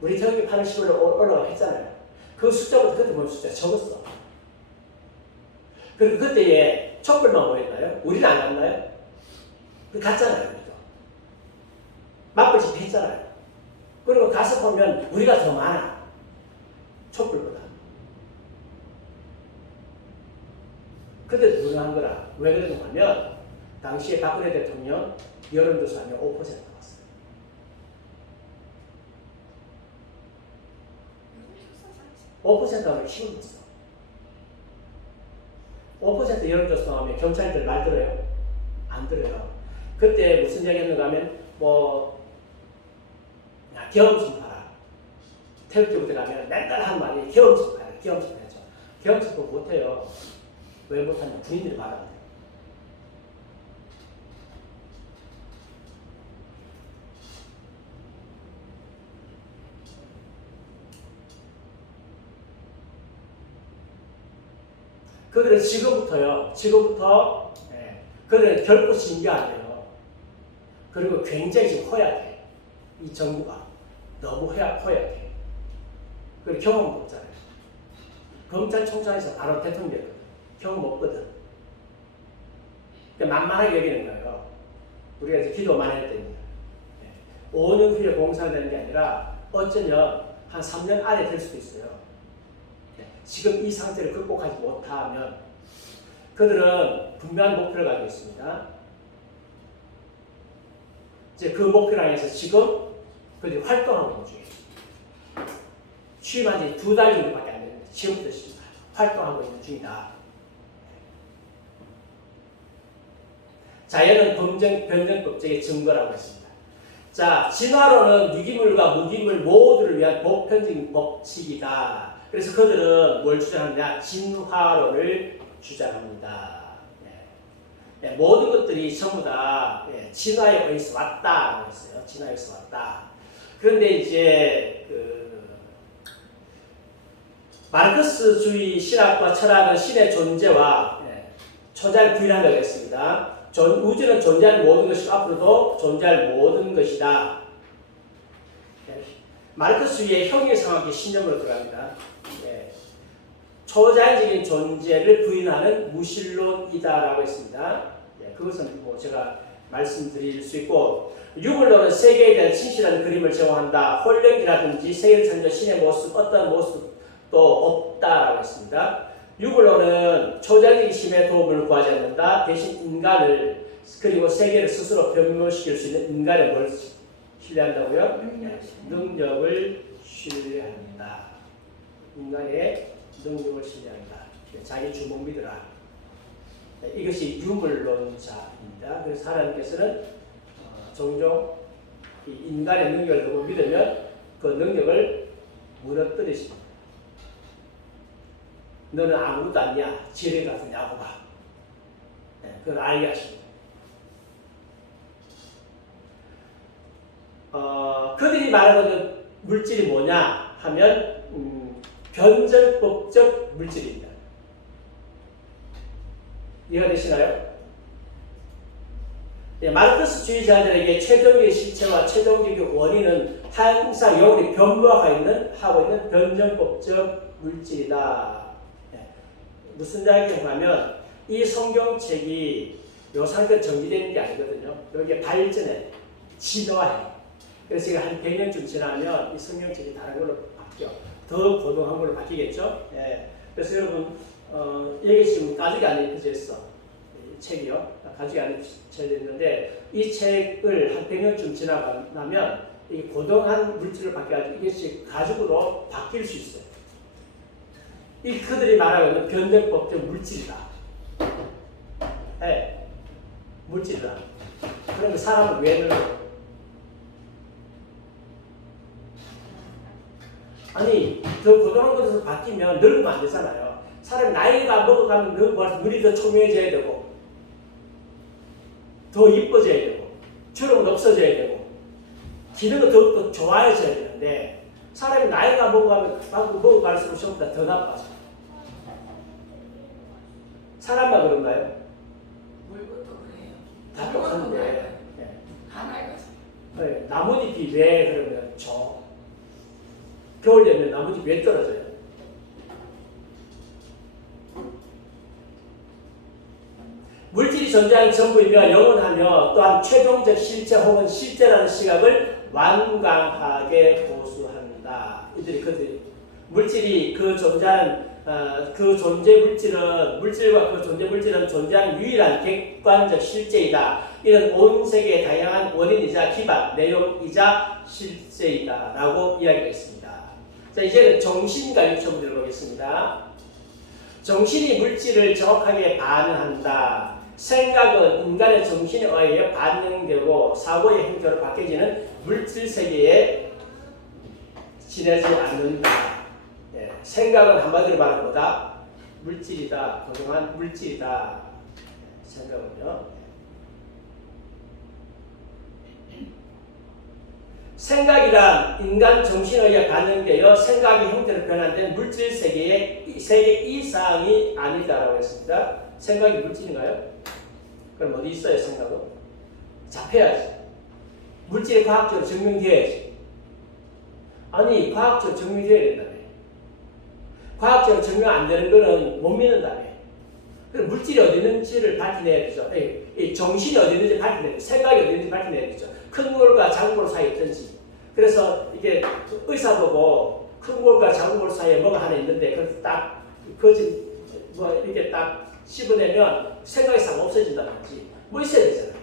우리 태극기 8월 10일로 올라가고 했잖아요. 그 숫자보다 그때 모인 숫자가 적었어. 그리고 그때에 촛불만 모였나요? 우리는 안 갔나요? 갔잖아요. 우리도. 맞불 집회 했잖아요. 그리고 가서 보면 우리가 더 많아. 촛불보다. 그때 누가 한 거라. 왜 그러냐 하면 당시에 박근혜 대통령 여론조사하면 5% 나왔어요. 하면 힘을 줬어. 5% 여론조사 하면 경찰들 말 들어요? 안 들어요. 그때 무슨 얘기 했는가 하면 경험 좀 봐라. 태극기부터 가면 맨날 하는 말이 경험 좀 봐라. 경험 좀 해야죠. 경험 좀 못해요. 왜 못하냐? 군인들이 말하면 돼요. 그들은 지금부터 그들은 결코 신기 안 돼요. 그리고 굉장히 지금 허약해. 이 정부가 너무 허약해. 그리고 경험도 없잖아요. 검찰총장에서 바로 대통령 됐거든. 경험 없거든. 그러니까 만만하게 여기는 거예요. 우리가 이제 기도 많이 할 때입니다. 5년 후에 공사가 되는 게 아니라 어쩌면 한 3년 안에 될 수도 있어요. 지금 이 상태를 극복하지 못하면 그들은 분명한 목표를 가지고 있습니다. 이제 그 목표를 향해서 지금 그들이 활동하고 있는 중이에요. 취임한 지 2달 정도밖에 안 됐는데 지금부터 활동하고 있는 중이다. 자연은 변증법적의 증거라고 했습니다. 자, 진화론은 유기물과 무기물 모두를 위한 보편적인 법칙이다. 그래서 그들은 뭘 주장하느냐? 진화론을 주장합니다. 모든 것들이 전부 다 진화에 의해서 왔다라고 했어요. 진화에 의해서 왔다. 그런데 이제 마르크스주의 신학과 철학은 신의 존재와 초자를 부인한다고 했습니다. 우주는 존재하는 모든 것이고 앞으로도 존재할 모든 것이다. 마르크스의 형이상학의 신념으로 들어갑니다. 예. 초자연적인 존재를 부인하는 무신론이다라고 했습니다. 예, 그것은 뭐 제가 말씀드릴 수 있고, 유물론은 세계에 대한 진실한 그림을 제공한다. 홀령이라든지 세계를 찾는 신의 모습, 어떤 모습도 없다라고 했습니다. 유물론은 초자연적인 힘의 도움을 구하지 않는다. 대신 인간을, 그리고 세계를 스스로 변모시킬 수 있는 인간의 뭘 신뢰한다고요? 능력을 신뢰한다. 인간의 능력을 신뢰한다. 자기 주먹 믿으라. 이것이 유물론자입니다. 그래서 하나님께서는 종종 이 인간의 능력을 너무 믿으면 그 능력을 무너뜨리십니다. 너는 아무것도 아니야. 지뢰 같은 야구가. 그걸 알게 하십니다. 그들이 말하는 물질이 뭐냐 하면 변증법적 물질입니다. 이해가 되시나요? 예, 마르크스주의자들에게 최종적인 실체와 최종적인 원인은 항상 영혼이 하고 있는 변증법적 물질이다. 예, 무슨 이야기인가 하면 이 성경책이 요 상태로 정리되는 게 아니거든요. 여기에 발전해, 진화해. 그래서 이거 한 100년쯤 지나면 이 성경책이 다른 걸로 바뀌어. 더 고등한 걸로 바뀌겠죠. 예, 그래서 여러분 여기 지금 가죽이 안 입혀져 있어. 이 책이요. 가죽이 안 입혀져 있는데 이 책을 한 100년쯤 지나가면 이 고등한 물질을 바뀌어가지고 이것이 가죽으로 바뀔 수 있어요. 이 그들이 말하고 있는 변증법적 물질이다. 네, 물질이다. 그러면 사람은 왜 늙어? 아니, 더 고등한 것에서 바뀌면 늙으면 안 되잖아요. 사람이 나이가 먹어가면 눈이 더 초미해져야 되고, 더 이뻐져야 되고, 주름은 없어져야 되고, 기능은 더욱더 좋아져야 되는데, 사람이 나이가 먹어갈수록 전부 다 더 나빠져. 사람만 그런가요? 물것도 그래요. 다 똑같은데. 다 낡았어. 네, 나뭇잎이 왜 그러면 겨울 되면 나뭇잎이 왜 떨어져요? 물질이 존재하는 전부이며 영원하며 또한 최종적 실체 혹은 실제라는 시각을 완강하게 고수한다. 그들이 물질이 그 존재하는 그 존재 물질은 물질과 그 존재 물질은 존재하는 유일한 객관적 실제이다. 이는 온 세계의 다양한 원인이자 기반, 내용이자 실제이다라고 이야기했습니다. 자, 이제는 정신과 유처분을 보겠습니다. 정신이 물질을 정확하게 반응한다. 생각은 인간의 정신에 의해 반영되고 사고의 형태로 바뀌어지는 물질 세계에 지내지 않는다. 예, 생각은 한마디로 말하는 거다. 물질이다. 고정한 물질이다. 생각은요. 생각이란 인간 정신에 의해 반영되어 생각의 형태로 변환된 물질 세계 이상이 아니다라고 했습니다. 생각이 물질인가요? 그럼 어디 있어요, 생각은? 잡혀야지. 물질이 과학적으로 증명되어야지. 아니, 과학적으로 증명되어야 된다며. 과학적으로 증명 안 되는 거는 못 믿는다며. 그럼 물질이 어디 있는지를 밝혀내야 되죠. 이 정신이 어디 있는지 밝혀내야 되죠. 생각이 어디 있는지 밝혀내야 되죠. 큰 골과 작은 골 사이에 있든지. 그래서 이게 의사 보고 큰 골과 작은 골 사이에 뭐가 하나 있는데 그걸 딱 이렇게 딱 씹어내면 생각이 싹 없어진다든지 뭐 있어야 되잖아요.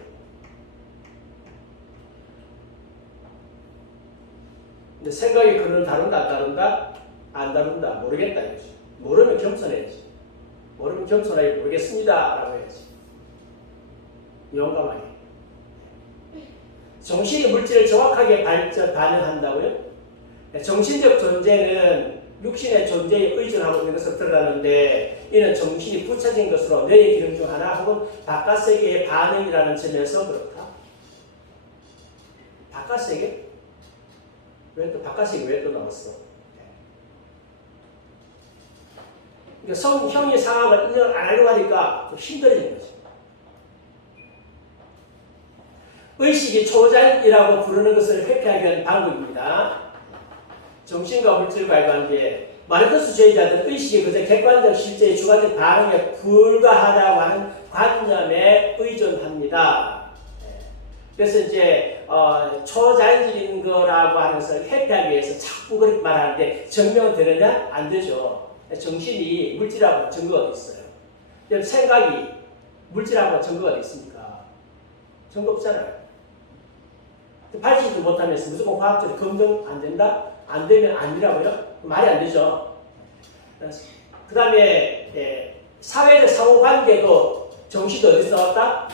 근데 생각이 그는 다룬다 안 다룬다? 안 다룬다 모르겠다 이거지. 모르면 겸손해야지. 모르면 겸손하게 모르겠습니다 라고 해야지. 용감하게. 정신이 물질을 정확하게 반응한다고요? 정신적 존재는 육신의 존재에 의존하고 있는 것으로 드러나는데 이는 정신이 부차진 것으로 뇌의 기능 중 하나 혹은 바깥 세계의 반응이라는 점에서 그렇다. 바깥 세계? 바깥 세계 왜 또 나왔어? 그러니까 성형의 상황을 인정 안 하려고 하니까 좀 힘들어지는 거지. 의식이 초자연이라고 부르는 것을 회피하기 위한 방법입니다. 정신과 물질과의 관계. 마르크스주의자들은 의식이 그저 객관적 실제의 주관적 반응에 불과하다고 하는 관념에 의존합니다. 그래서 이제 초자연적인 거라고 하면서 회피하기 위해서 자꾸 그렇게 말하는데 증명은 되느냐? 안 되죠. 정신이 물질하고 증거가 어디 있어요? 생각이 물질하고 증거가 어디 있습니까? 증거 없잖아요. 밝히지도 못하면서 무조건 과학적으로 검증 안 된다? 안 되면 아니라고요? 말이 안 되죠. 그 다음에 사회적 상호관계도 정신도 어디서 나왔다?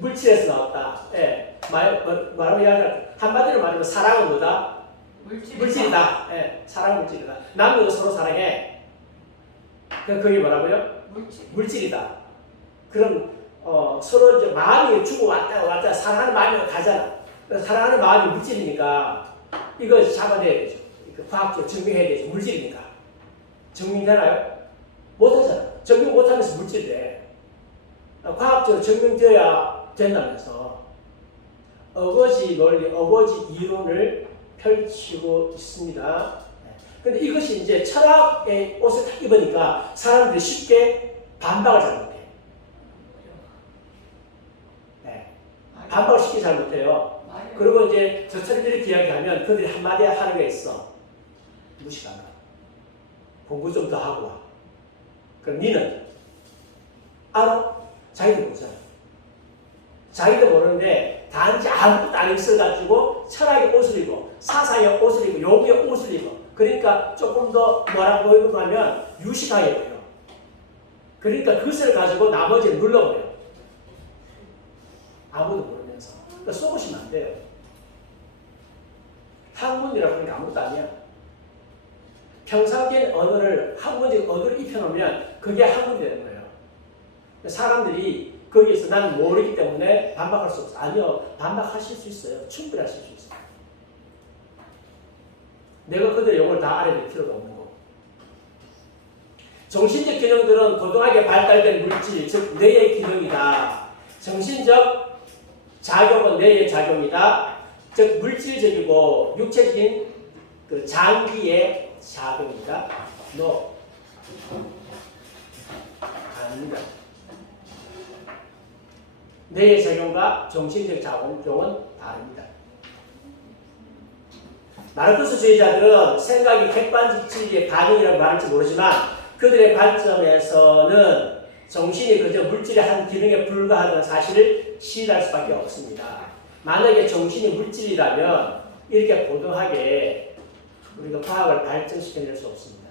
물질에서 나왔다. 예. 한마디로 말하면 사랑은 뭐다? 물질이다. 예. 사랑은 물질이다. 남녀도 서로 사랑해. 그게 뭐라고요? 물질이다. 그럼 서로 이제 마음이 주고 왔다 사랑하는 마음이 가잖아. 사랑하는 마음이 물질이니까 이거 잡아내야 되죠. 과학적으로 증명해야 되죠. 물질이니까. 증명되나요? 못하잖아. 증명 못하면서 물질이래. 과학적으로 증명되어야 된다면서 어거지 논리, 어거지 이론을 펼치고 있습니다. 근데 이것이 이제 철학의 옷을 딱 입으니까 사람들이 쉽게 반박을 잘 못해요. 네. 반박을 쉽게 잘 못해요. 그리고 이제 저처리들이 이야기하면 그들이 한마디 하는 게 있어. 무식하다. 공부 좀 더 하고 와. 그럼 니는 알아? 자기도 모르잖아. 자기도 모르는데 단지 아무것도 안 써가지고 철학의 옷을 입고 사상의 옷을 입고 용의 옷을 입고 그러니까 조금 더 뭐라고 보이고 하면 유식하게 보여. 그러니까 그것을 가지고 나머지를 눌러버려요. 아무도 모르면서. 그러니까 속으시면 안 돼요. 학문이라고 하는 게 아무것도 아니야. 평상적인 언어를 학문적 언어를 입혀놓으면 그게 학문이 되는 거예요. 사람들이 거기에서 나는 모르기 때문에 반박할 수 없어. 아니요. 반박하실 수 있어요. 충분히 하실 수 있어요. 내가 그들의 용어를 다 알아낼 필요가 없는 거고. 정신적 기능들은 고등하게 발달된 물질, 즉 뇌의 기능이다. 정신적 작용은 뇌의 작용이다. 즉 물질적이고 육체적인 그 장기의 작용이다. No. 아닙니다. 뇌의 작용과 정신적 작용은 다릅니다. 마르크스주의자들은 생각이 객관적의 반응이라고 말할지 모르지만 그들의 관점에서는 정신이 그저 물질의 한 기능에 불과하다는 사실을 시인할 수밖에 없습니다. 만약에 정신이 물질이라면 이렇게 고도하게 우리가 과학을 발전시켜낼 수 없습니다.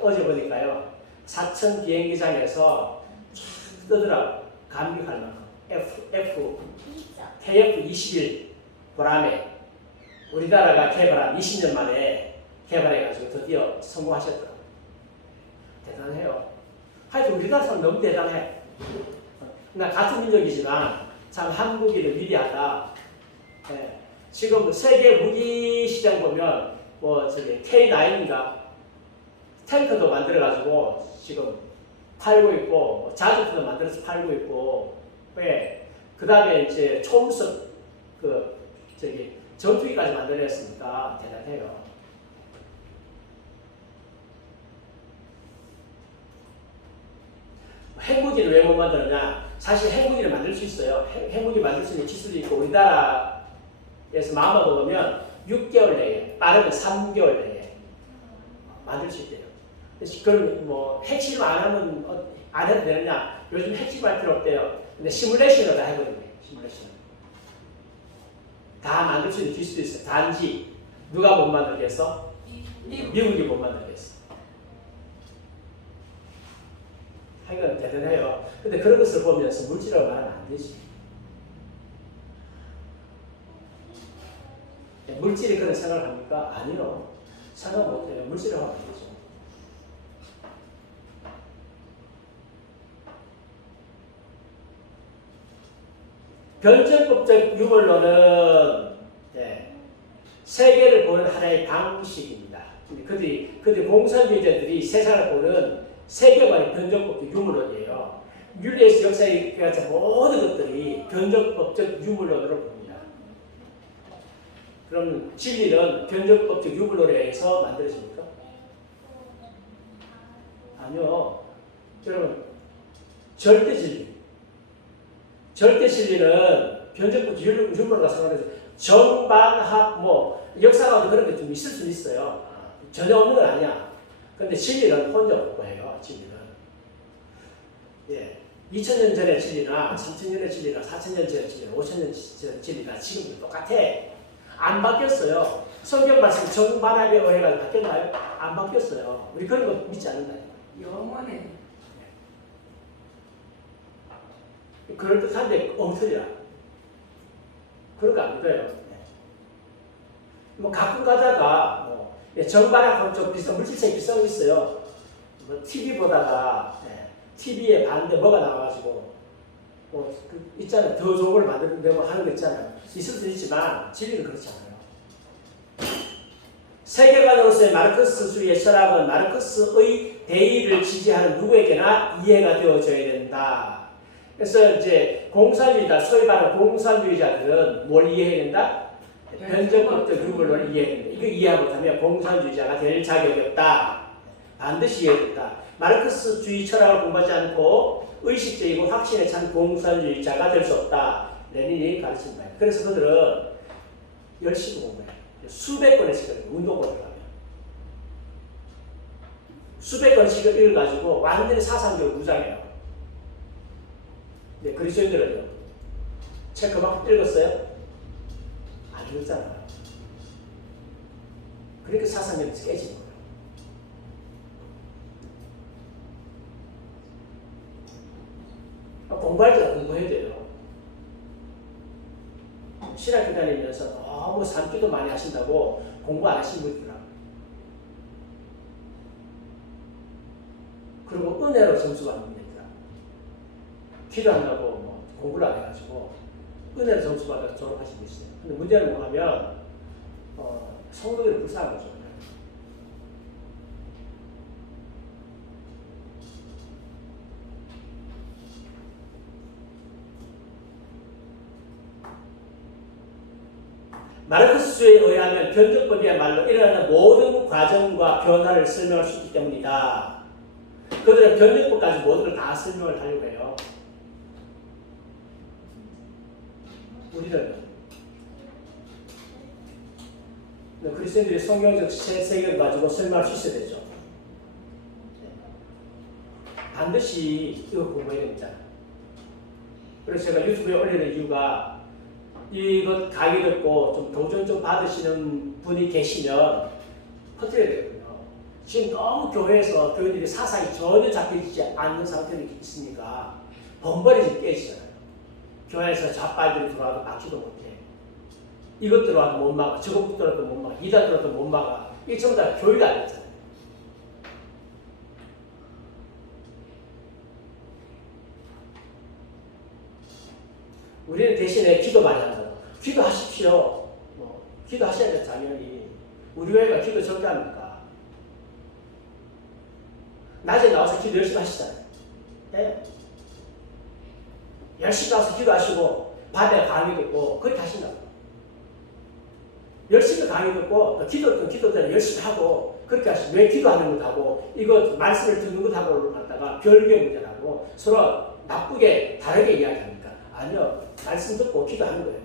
어제 보니까요. 사천 비행기장에서 쫙 뜨더라고요. 감격할 만큼. KF-21 보람에 우리나라가 개발한 20년 만에 개발해가지고 드디어 성공하셨더라고요. 대단해요. 하여튼 우리나라 사람 너무 대단해. 나 같은 민족이지만 참 한국인은 위대하다. 네. 지금 세계 무기 시장 보면 뭐 저기 K9인가 탱크도 만들어가지고 지금 팔고 있고 뭐 자주포도 만들어서 팔고 있고 왜 그 다음에 이제 총성 그 저기 전투기까지 만들어냈으니까 대단해요. 핵무기를 왜 못 만들었냐? 사실 핵무기를 만들 수 있어요. 핵무기 만들 수 있는 기술이 있고 우리나라에서 마음을 먹으면 6개월 내에 빠르면 3개월 내에 만들 수 있대요. 그럼 뭐 핵실험 안 하면 안 해도 되느냐? 요즘 핵실험할 필요 없대요. 근데 시뮬레이션을 다 해버리네. 시뮬레이션. 다 만들 수 있는 기술도 있어요. 단지 누가 못 만들겠어? 미국이 못 만들겠어. 하여간 대단해요. 근데 그런 것을 보면서 물질이라고 말하면 안 되지. 물질이 그런 생각을 합니까? 아니요. 생각 못해요. 물질이라고 하면 안 되죠. 변증법적 유물론은 세계를 보는 하나의 방식입니다. 그들이 공산주의자들이 세상을 보는 세계관이 변증법적 유물론이에요. 윤리에서 역사에 모든 것들이 변증법적 유물론으로 봅니다. 그럼 진리는 변증법적 유불론에 의해서 만들어집니까? 아니요. 여러분, 절대 진리. 절대 진리는 변증법적 유불론과 상관해서 정반합, 역사가도 그런 게 좀 있을 수 있어요. 전혀 없는 건 아니야. 근데 진리는 혼자 없고 해요, 진리는. 예. 2000년 전의 진리나 3000년의 진리나 4000년 전의 진리나 5000년 전의 진리나 지금도 똑같아. 안 바뀌었어요. 성경 말씀 정반합에 의해서 바뀌었나요? 안 바뀌었어요. 우리 그런 거 믿지 않는다니까. 영원해. 그럴듯한데 엉터리야. 그런 거 안 믿어요. 가끔 가다가 정반합하고 좀 비슷한 물질성이 비슷한 거 있어요. TV 보다가 TV에 봤는데 뭐가 나와가지고 있잖아요. 더 좋은 걸 만들려고 하는 거 있잖아요. 있을 수 있지만 진리는 그렇지 않아요. 세계관으로서의 마르크스주의 철학은 마르크스의 대의를 지지하는 누구에게나 이해가 되어져야 된다. 그래서 이제 공산주의자, 소위 말하는 공산주의자들은 뭘 이해해야 된다? 변증법적 유물론을 이해해야 된다. 이거 이해 못하면 공산주의자가 될 자격이 없다. 반드시 이해된다. 마르크스주의 철학을 공부하지 않고 의식적이고 확신에 찬 공산주의자가 될 수 없다. 레닌이 가르친다. 그래서 그들은 열심히 공부해요. 수백 권의 책을 운동권을 하면 수백 권의 책을 읽어가지고 완전히 사상적으로 무장해요. 네, 그리스도인들은요. 책 그만큼 읽었어요? 안 읽었잖아요. 그러니까 사상력이 깨진 거예요. 공부할 때는 공부해야 돼요. 신학교 다니면서 너무 산기도 많이 하신다고 공부 안 하신 분이 있더라고요. 그리고 은혜로 점수 받는 분이 있더라고요. 기도한다고 공부를 안 해가지고 은혜로 점수 받아서 졸업하신 분이 있어요. 근데 문제는 뭐냐면 성도들이 불쌍한 거죠. 마르크스주의에 의하면 변증법이야말로 일어나는 모든 과정과 변화를 설명할 수 있기 때문이다. 그들은 변증법까지 모든 걸 다 설명을 하려고 해요. 우리는 그리스도인들이 성경적 세계를 가지고 설명할 수 있어야 되죠. 반드시 이거 공부해야 됩니다. 그래서 제가 유튜브에 올리는 이유가 이것 강의 듣고 좀 도전 좀 받으시는 분이 계시면 퍼뜨려야 되거든요. 지금 너무 교회에서 교인들이 사상이 전혀 잡히지 않는 상태로 있으니까 번번이 지금 깨지잖아요. 교회에서 좌빨들이 들어와도 막지도 못해. 이것 들어와도 못 막아. 저것 들어와도 못 막아. 이단 들어와도 못 막아. 이게 전부 다 교회가 아니잖아요. 우리는 대신에 기도 많이 한다고. 기도하십시오. 기도하셔야 돼, 당연히. 우리 교회가 기도 적게 합니까? 낮에 나와서 기도 열심히 하시잖아요. 네? 열심히 나와서 기도하시고, 밤에 강의 듣고, 그렇게 하신다고. 열심히 강의 듣고, 기도대로 열심히 하고, 그렇게 하시고, 왜 기도하는 것하고, 이거 말씀을 듣는 것하고를 갖다가 별개 문제라고 서로 나쁘게 다르게 이야기합니까? 아니요. 말씀 듣고 기도하는 거예요.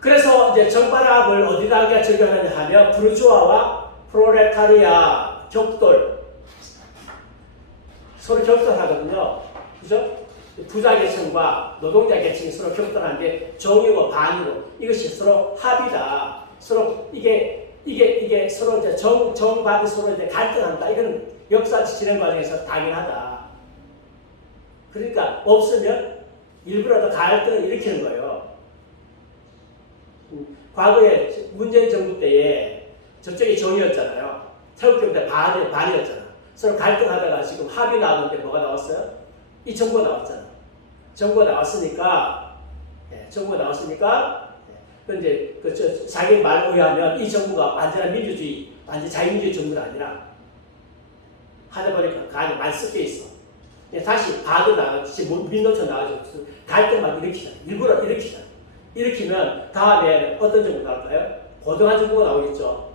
그래서 이제 정반합을 어디다가 적용하느냐 하면 부르주아와 프로레타리아 격돌 서로 격돌하거든요. 그죠? 부자 계층과 노동자 계층이 서로 격돌하는데 정의고 반의로 이것이 서로 합이다. 서로 이게 서로 이제 정반이 서로 이제 갈등한다. 이건 역사 진행 과정에서 당연하다. 그러니까 없으면 일부러 더 갈등을 일으키는 거예요. 과거에 문재인 정부 때에 저쪽이 정의였잖아요. 태극기 때 반이었잖아. 서로 갈등하다가 지금 합의 나왔는데 뭐가 나왔어요? 이 정부가 나왔잖아. 정부가 나왔으니까 이제 자기 말에 의하면 이 정부가 완전한 민주주의, 완전 자유민주주의 정부가 아니라 하다 보니까 간에 많이 섞여 있어. 다시 반으로 나가지, 민노총 나가지고 갈등 막 일으키잖아요. 일부러 일으키잖아요. 일으키면 다음에 어떤 정부 나올까요? 고등한 정부가 나오겠죠.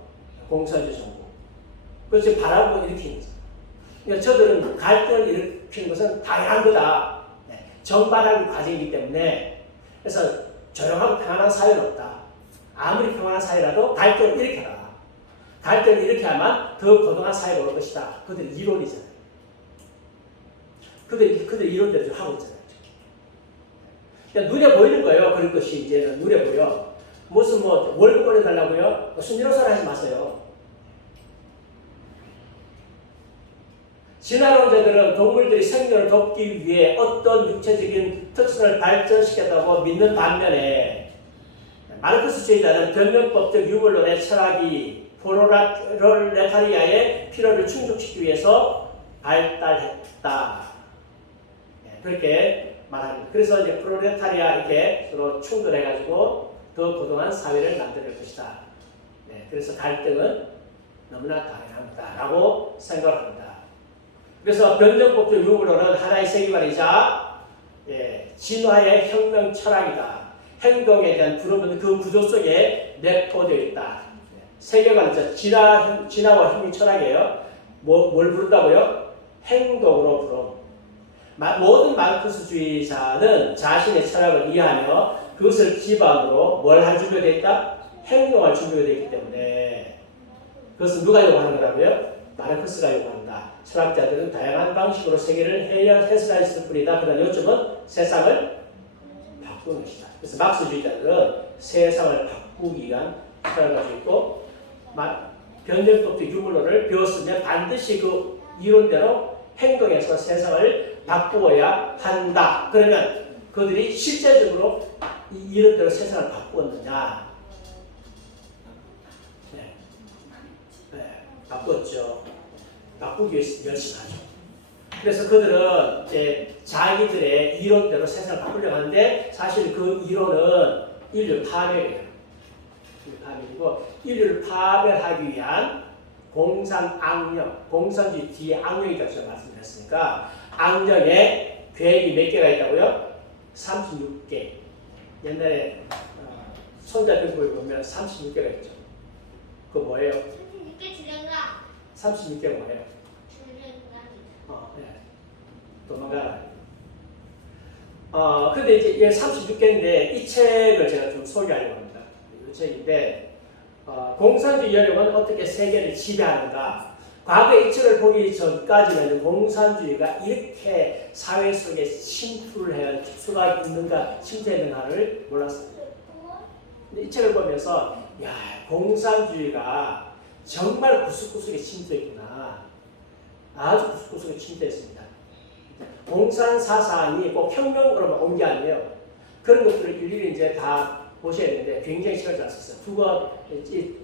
공산주의 정부. 그것을 바라고 일으키는 거죠. 그러니까 저들은 갈등을 일으키는 것은 당연한 거다. 정반할 과정이기 때문에 그래서 조용하고 평안한 사회는 없다. 아무리 평안한 사회라도 갈등을 일으켜라. 갈등을 일으켜야만 더 고등한 사회가 올 것이다. 그들의 이론이잖아요. 그들의 이론대로 좀 하고 있잖아요. 그냥 눈에 보이는 거예요. 그런 것이 이제는 눈에 보여. 무슨 뭐 월급 올려달라고요? 순진호사를 하지 마세요. 진화론자들은 동물들이 생존을 돕기 위해 어떤 육체적인 특성을 발전시켰다고 믿는 반면에 마르크스주의자는 변명법적 유물론의 철학이 프롤레타리아의 필요를 충족시키기 위해서 발달했다. 그렇게 말합니다. 그래서 이제 프롤레타리아 이렇게 서로 충돌해가지고 더 고등한 사회를 만들 것이다. 그래서 갈등은 너무나 당연합니다라고 생각합니다. 그래서 변정법적 유물론은 하나의 세계관이자 진화의 혁명 철학이다. 행동에 대한 부름은 그 구조 속에 내포되어 있다. 세계관은 진화와 혁명 철학이에요. 뭘 부른다고요? 행동으로 부름. 모든 마르크스주의자는 자신의 철학을 이해하며 그것을 기반으로 뭘 할 준비가 되어 있다? 행동할 준비가 되어 있기 때문에 그것은 누가 요구하는 거라고요? 마르크스가 요구한다. 철학자들은 다양한 방식으로 세계를 해석할 수 있을 뿐이다. 그러나 요즘은 세상을 바꾸는 것이다. 그래서 막스주의자들은 세상을 바꾸기 위한 철학을 가지고 있고 변정법적 유물론을 배웠으면 반드시 그 이론대로 행동해서 세상을 바꾸어야 한다. 그러면 그들이 실제적으로 이 이론대로 세상을 바꾸었느냐? 바꾸었죠. 바꾸기 위해서 열심히 하죠. 그래서 그들은 이제 자기들의 이론대로 세상을 바꾸려고 하는데 사실 그 이론은 인류 파멸이에요. 파멸이고 인류를 파멸하기 위한 공산 악령, 공산주의 뒤에 악령이라고 제가 말씀드렸으니까 악령의 계획이 몇 개가 있다고요? 36개. 옛날에 손자병법에 보면 36개가 있죠. 그거 뭐예요? 36개 주량가. 36개가 뭐예요? 주량가. 도망가라. 근데 이제 36개인데 이 책을 제가 좀 소개하려고 합니다. 이 책인데 공산주의 여력은 어떻게 세계를 지배하는가. 과거의 이 책을 보기 전까지는 공산주의가 이렇게 사회 속에 침투를 해야 수가 있는가, 침투했는가를 몰랐어요. 근데 이 책을 보면서 야, 공산주의가 정말 구석구석에 침투했구나. 아주 구석구석에 침투했습니다. 공산 사상이 꼭 혁명으로만 온 게 아니에요. 그런 것들을 일일이 이제 다 보셔야 되는데 굉장히 시간이 잘 썼어요.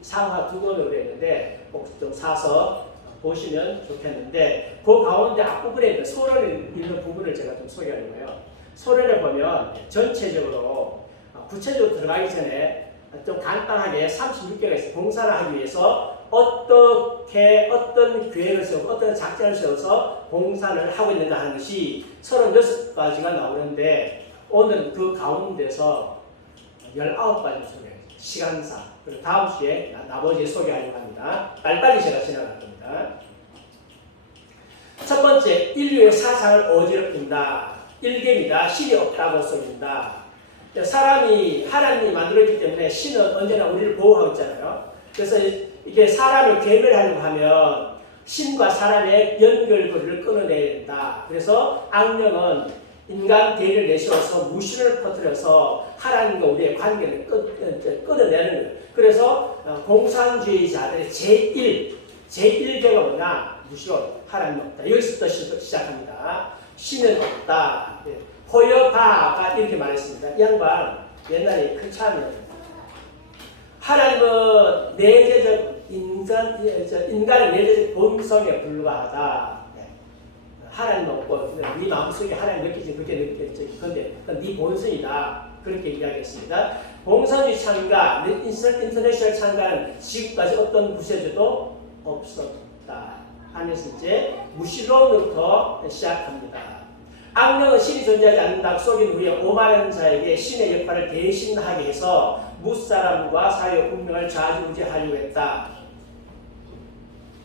상하 2권으로 되어 있는데 꼭 좀 사서 보시면 좋겠는데 그 가운데 앞부분에 있는 소련을 읽는 부분을 제가 좀 소개하려고 해요. 소련에 보면 전체적으로 구체적으로 들어가기 전에 좀 간단하게 36개가 있어요. 공산을 하기 위해서 어떤 계획을 세우고 어떤 작전을 세워서 공산을 하고 있는가 하는 것이 36가지가 나오는데 오늘 그 가운데서 19가지 소개해요. 시간상. 그리고 다음 주에 나머지 소개하려고 합니다. 빨리빨리 제가 지나갈 겁니다. 첫 번째, 인류의 사상을 어지럽힌다. 일개입니다. 신이 없다고 씁니다. 사람이 하나님이 만들었기 때문에 신은 언제나 우리를 보호하고 있잖아요. 그래서 이게 사람을 괴멸하려고 하면 신과 사람의 연결고리를 끊어내야 된다. 그래서 악령은 인간 대의를 내세워서 무신을 퍼뜨려서 하나님과 우리의 관계를 끊어내는 거예요. 그래서 공산주의자들의 제1계가 뭐냐? 무시론, 하나님 없다. 여기서부터 시작합니다. 신은 없다. 호여바가 이렇게 말했습니다. 이 양반 옛날에 큰 참이었습니다. 하나님은 내재적 인간의 내재적 본성에 불과하다. 하나님 없고 네 마음속에 하나님 느끼지 그렇게 느꼈지. 근데 네 본성이다. 그렇게 이야기했습니다. 공산주의 창가, 인터내셔널 창가는 지금까지 어떤 구세주도 없었다. 하면서 이제 무신론부터 시작합니다. 악령은 신이 존재하지 않는다고 속인 우리의 오만한 자에게 신의 역할을 대신하게 해서 무사람과 사회의 운명을 좌지우지하려고 했다.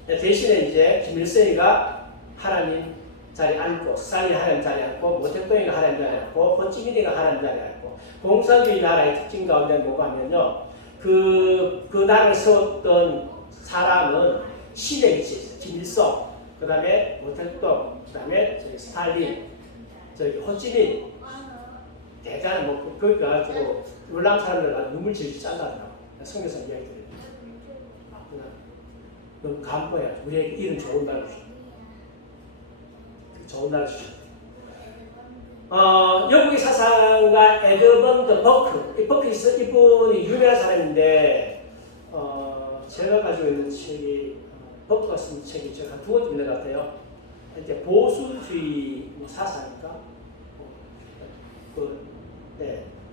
대신에 이제 김일성이가 하나님 자리에 앉고, 스탈린이 하나님 자리에 앉고, 모택동이가 하나님 자리에 앉고, 호찌민이가 하나님 자리에 앉고, 공산주의 나라의 특징 가운데 뭐가 하면요, 그 나라를 세웠던 사람은 신의 위치에 김일성, 그 다음에 모택동, 그 다음에 스탈린, 호찌민, 대단한 거기 가지고 월남 사람들 아주 눈물 질질 짠다더라고. 성경에서 이야기 들어요. 너무 간보야. 우리에게 이름 좋은 나라 주셔. 좋은 나라 주셔. 영국의 사상가 에드먼드 버크. 이분이 유명한 사람인데, 제가 가지고 있는 책이, 버크가 쓴 책이 제가 한 두 번째 있는 것 같아요. 이제 보수주의 사상인가?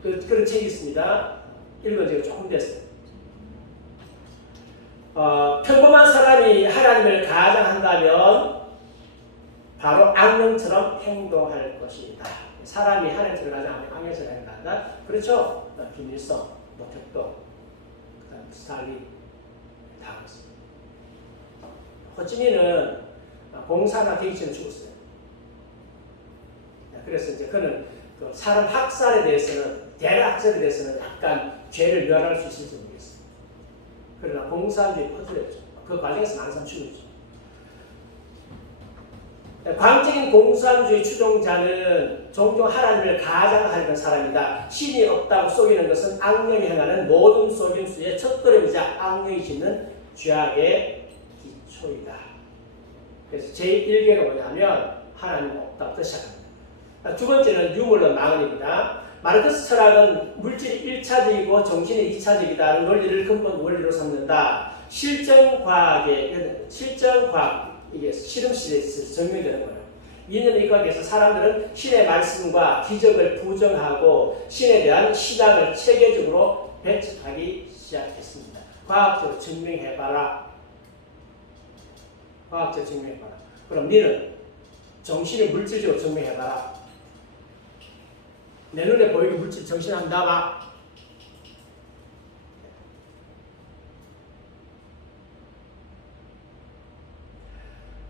그런 책이 있습니다. 읽은 지가 조금 됐어요. 평범한 사람이 하나님을 가장한다면 바로 악령처럼 행동할 것이다. 사람이 하나님을 가장하면 악령처럼 행동한다. 그렇죠? 김일성, 모택동, 그다음 스탈린 다 그렇습니다. 호찌민은 공산화 되기 전에 죽었어요. 그래서 이제 그는 그 사람 학살에 대해서는, 대략 학살에 대해서는 약간 죄를 면할 수 있을지 모르겠어요. 그러나 공산주의 퍼뜨렸죠. 그 과정에서 많은 사람 죽었죠. 광적인 공산주의 추종자는 종종 하나님을 가장하려는 사람이다. 신이 없다고 속이는 것은 악령이 행하는 모든 속임수의 첫걸음이자 악령이 짓는 죄악의 기초이다. 그래서 제1계가 뭐냐면 하나님 없다부터 시작합니다. 두 번째는 유물론 망언입니다. 마르크스 철학은 물질이 1차적이고 정신이 2차적이다는 논리를 근본 원리로 삼는다. 실전과학, 이게 실험실에서 증명되는 거예요. 이는 이과학에서 사람들은 신의 말씀과 기적을 부정하고 신에 대한 신앙을 체계적으로 배척하기 시작했습니다. 과학적으로 증명해봐라. 과학적으로 증명해봐라. 그럼 너는 정신을 물질적으로 증명해봐라. 내 눈에 보이게 물질 정신 한번 놔봐.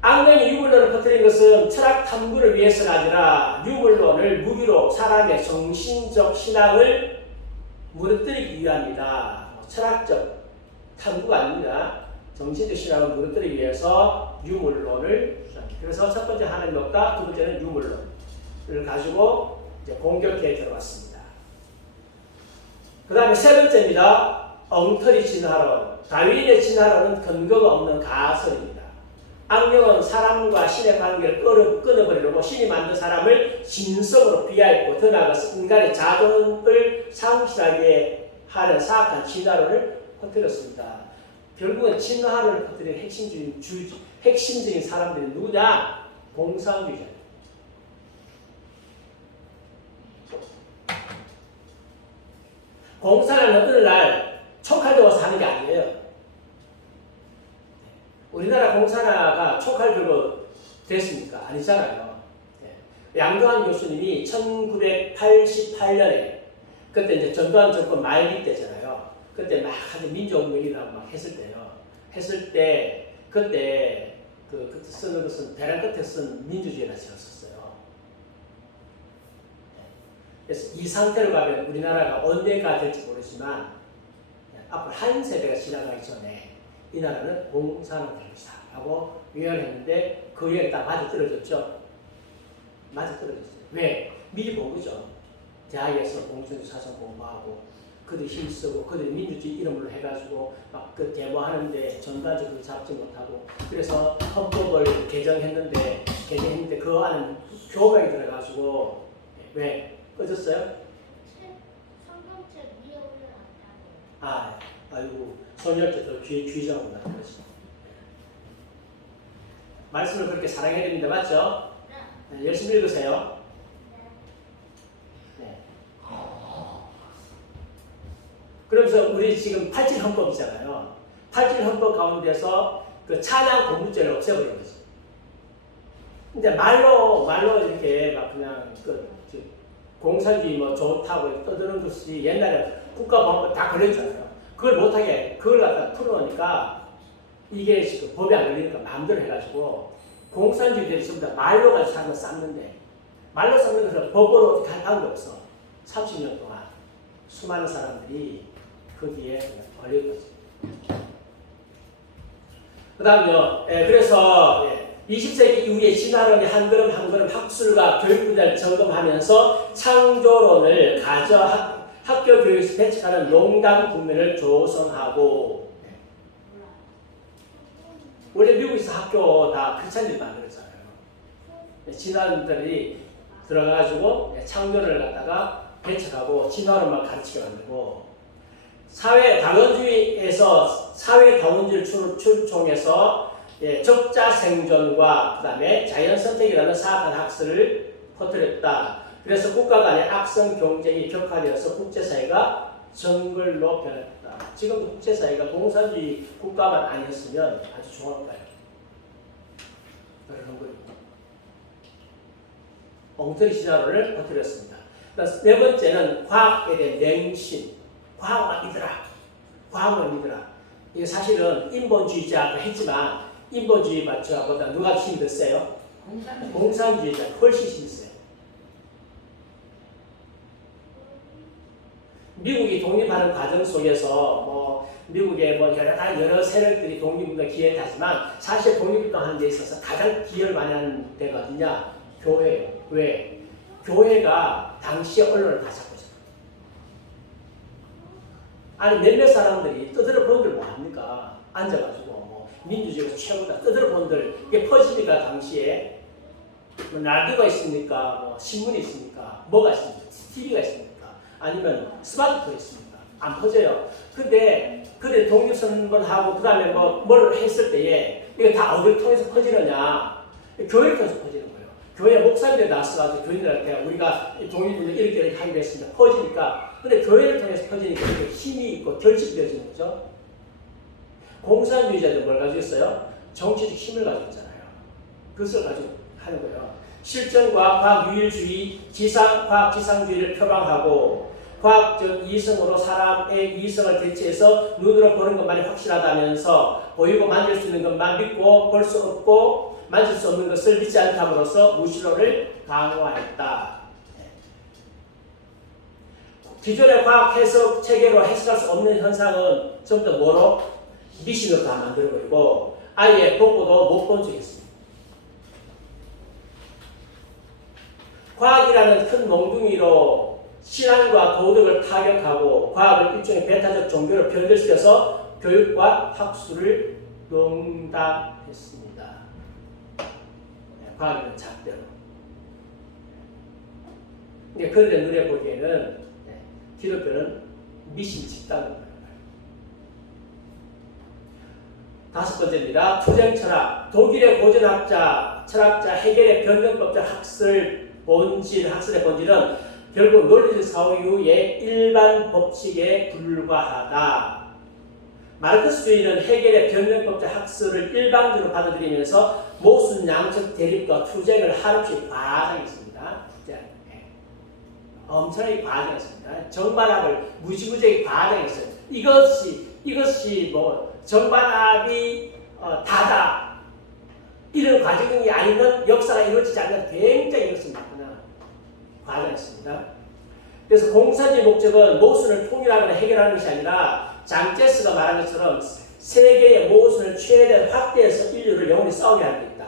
악령이 유물론을 퍼뜨린 것은 철학 탐구를 위해서가 아니라 유물론을 무기로 사람의 정신적 신앙을 무너뜨리기 위함이다. 철학적 탐구가 아닙니다. 정신적 신앙을 무너뜨리기 위해서 유물론을 주장합니다. 그래서 첫 번째 하나님 없다, 두 번째는 유물론을 가지고 이제 공격해 들어왔습니다. 그 다음에 세 번째입니다. 엉터리 진화론. 다윈의 진화론은 근거가 없는 가설입니다. 악령은 사람과 신의 관계를 끊어버리려고 신이 만든 사람을 진성으로 비하했고 더 나아가서 인간의 자존을 상실하게 하는 사악한 진화론을 퍼뜨렸습니다. 결국은 진화론을 퍼뜨린 핵심적인 사람들이 누구냐? 공산주의자. 공산은 어느 날 촉할 들고 사는 게 아니에요. 우리나라 공산화가 촉할 들고 됐습니까? 아니잖아요. 양도한 교수님이 1988년에 그때 이제 전두환 정권 말기 때잖아요. 그때 막 민주운동이라고 막 했을 때요. 했을 때 그때 그때 쓰는 것은 벼랑 끝에 쓴 민주주의라 제가 썼어요. 그래서 이 상태로 가면 우리나라가 언제가 될지 모르지만 앞으로 한 세대가 지나가기 전에 이 나라는 공산화가 될 것이다 라고 예언했는데 그 예언이 딱 맞아떨어졌죠. 맞아떨어졌어요. 왜? 미리 본 거죠. 대학에서 공산주의 사상 공부하고 그들이 힘쓰고 그들이 민주주의 이름으로 해가지고 막 그 데모하는데 전단적으로 잡지 못하고 그래서 헌법을 개정했는데 그 안에 교명이 들어가지고 왜? 꺼졌어요? 성경책 위에 올려놨다고. 아이고 소녀한테 더 귀의자하고 나타났어. 말씀을 그렇게 사랑해야 됩니다. 맞죠? 네, 열심히 읽으세요. 네. 그러면서 우리 지금 87 헌법이잖아요. 87 헌법 가운데서 그 찬양 공무죄를 없애버린 거죠. 근데 말로 이렇게 막 그냥 공산주의 뭐 좋다고 떠드는 것이 옛날에 국가보안법 다 걸렸잖아요. 그걸 못하게 그걸 갖다 풀어놓으니까 이게 지금 법이 안 걸리니까 마음대로 해가지고 공산주의들이 전부 다 말로 가지고 사는 거 쌓는데 말로 쌓는 것을 법으로 한 게 없어. 30년 동안 수많은 사람들이 거기에 걸린 거지. 그 다음요. 그래서 20세기 이후에 진화론의 한 걸음 한 걸음 학술과 교육 분야를 점검하면서 창조론을 가져 학교 교육에서 배척하는 농당 국면을 조성하고 원래 미국에서 학교 다 크리스찬들이 만들었잖아요. 진화론들이 들어가가지고 창조론을 갖다가 배척하고 진화론만 가르치게 만들고 사회다원주의에서 사회다원주의를 출종해서 적자 생존과 그 다음에 자연선택이라는 사악한 학설을 퍼뜨렸다. 그래서 국가 간의 악성 경쟁이 격화되어서 국제사회가 정글로 변했다. 지금 국제사회가 공산주의 국가만 아니었으면 아주 좋을 거예요. 그런 거예요. 엉터리 진화론을 퍼뜨렸습니다. 네 번째는 과학에 대한 맹신. 과학만 믿어라. 과학만 믿어라. 이게 사실은 인본주의자가 했지만 인본주의자보다 누가 힘이 더 세요? 공산주의자 훨씬 힘이 세요. 미국이 독립하는 과정 속에서 미국의 여러 세력들이 독립운동 기여를 하지만 사실 독립운동하는 데 있어서 가장 기여를 많이 하는 데가 어디냐? 교회예요. 왜? 교회가 당시의 언론을 다 잡고 있어요. 아니 몇몇 사람들이 떠들어 본들 뭐합니까? 앉아가지고 민주주의가 최고다. 떠들어 본들 이게 퍼지니까 당시에 라디오가 있습니까? 신문이 있습니까? 뭐가 있습니까? TV가 있습니까? 아니면 스마트폰이 있습니까? 안 퍼져요. 근데 독립선언하고 그 다음에 뭘 했을 때에 이게 다 어디를 통해서 퍼지느냐? 교회를 통해서 퍼지는 거예요. 교회 목사님들 나서가지고 교인들한테 우리가 독립운동 이렇게 하기로 했습니다. 퍼지니까. 근데 교회를 통해서 퍼지니까 힘이 있고 결집되어지는 거죠. 공산주의자들 뭘 가지고 있어요? 정치적 힘을 가지고 있잖아요. 그것을 가지고 하는 거예요. 실전과 과학유일주의, 과학지상주의를 표방하고 과학적 이성으로 사람의 이성을 대체해서 눈으로 보는 것만이 확실하다면서 보이고 만질 수 있는 것만 믿고 볼 수 없고 만질 수 없는 것을 믿지 않다므로써 무신론을 강화했다. 기존의 과학 해석 체계로 해석할 수 없는 현상은 좀 더 뭐로? 미신으로 다 만들어버리고 아예 보고도 못 본 적이 있습니다. 과학이라는 큰 몽둥이로 신앙과 도덕을 타격하고 과학을 일종의 배타적 종교로 변질시켜서 교육과 학술을 농담했습니다. 과학이라는 작대로. 근데 그들의 눈에 보기에는 기독교는 미신 집단인 거예요. 다섯 번째입니다. 투쟁 철학. 독일의 고전학자, 철학자 헤겔의 변경법적 학설의 본질은 결국 논리적 사유의 일반 법칙에 불과하다. 마르크스주의는 헤겔의 변경법적 학설을 일방적으로 받아들이면서 모순 양적 대립과 투쟁을 한없이 과장했습니다. 엄청나게 과장했습니다. 정반합을 무지무지하게 과장했어요. 이것이 정반합이 다다. 이런 과정이 아니면 역사가 이루어지지 않는 굉장히 이것을 과장했습니다. 그래서 공산주의 목적은 모순을 통일하거나 해결하는 것이 아니라 장제스가 말한 것처럼 세계의 모순을 최대한 확대해서 인류를 영원히 싸우게 하고 있다.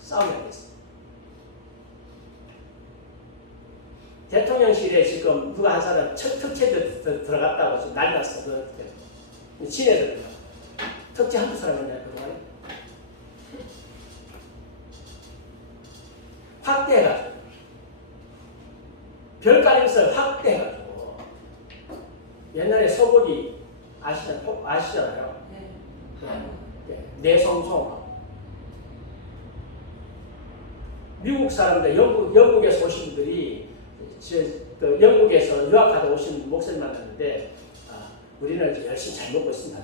싸우게 하고 있습니다. 대통령실에 지금 누가 한 사람 특채 들어갔다고 지금 난리 났어. 친애들 특채 한두 사람 있냐 그동안에 확대해가지고 별가림을 확대해가지고 옛날에 소고기 아시잖아요. 네. 내성송 미국 사람들 영국에서 오신 분들이 영국에서 유학하다 오신 목사님 만났는데 우리는 열심히 잘 먹고 있습니다.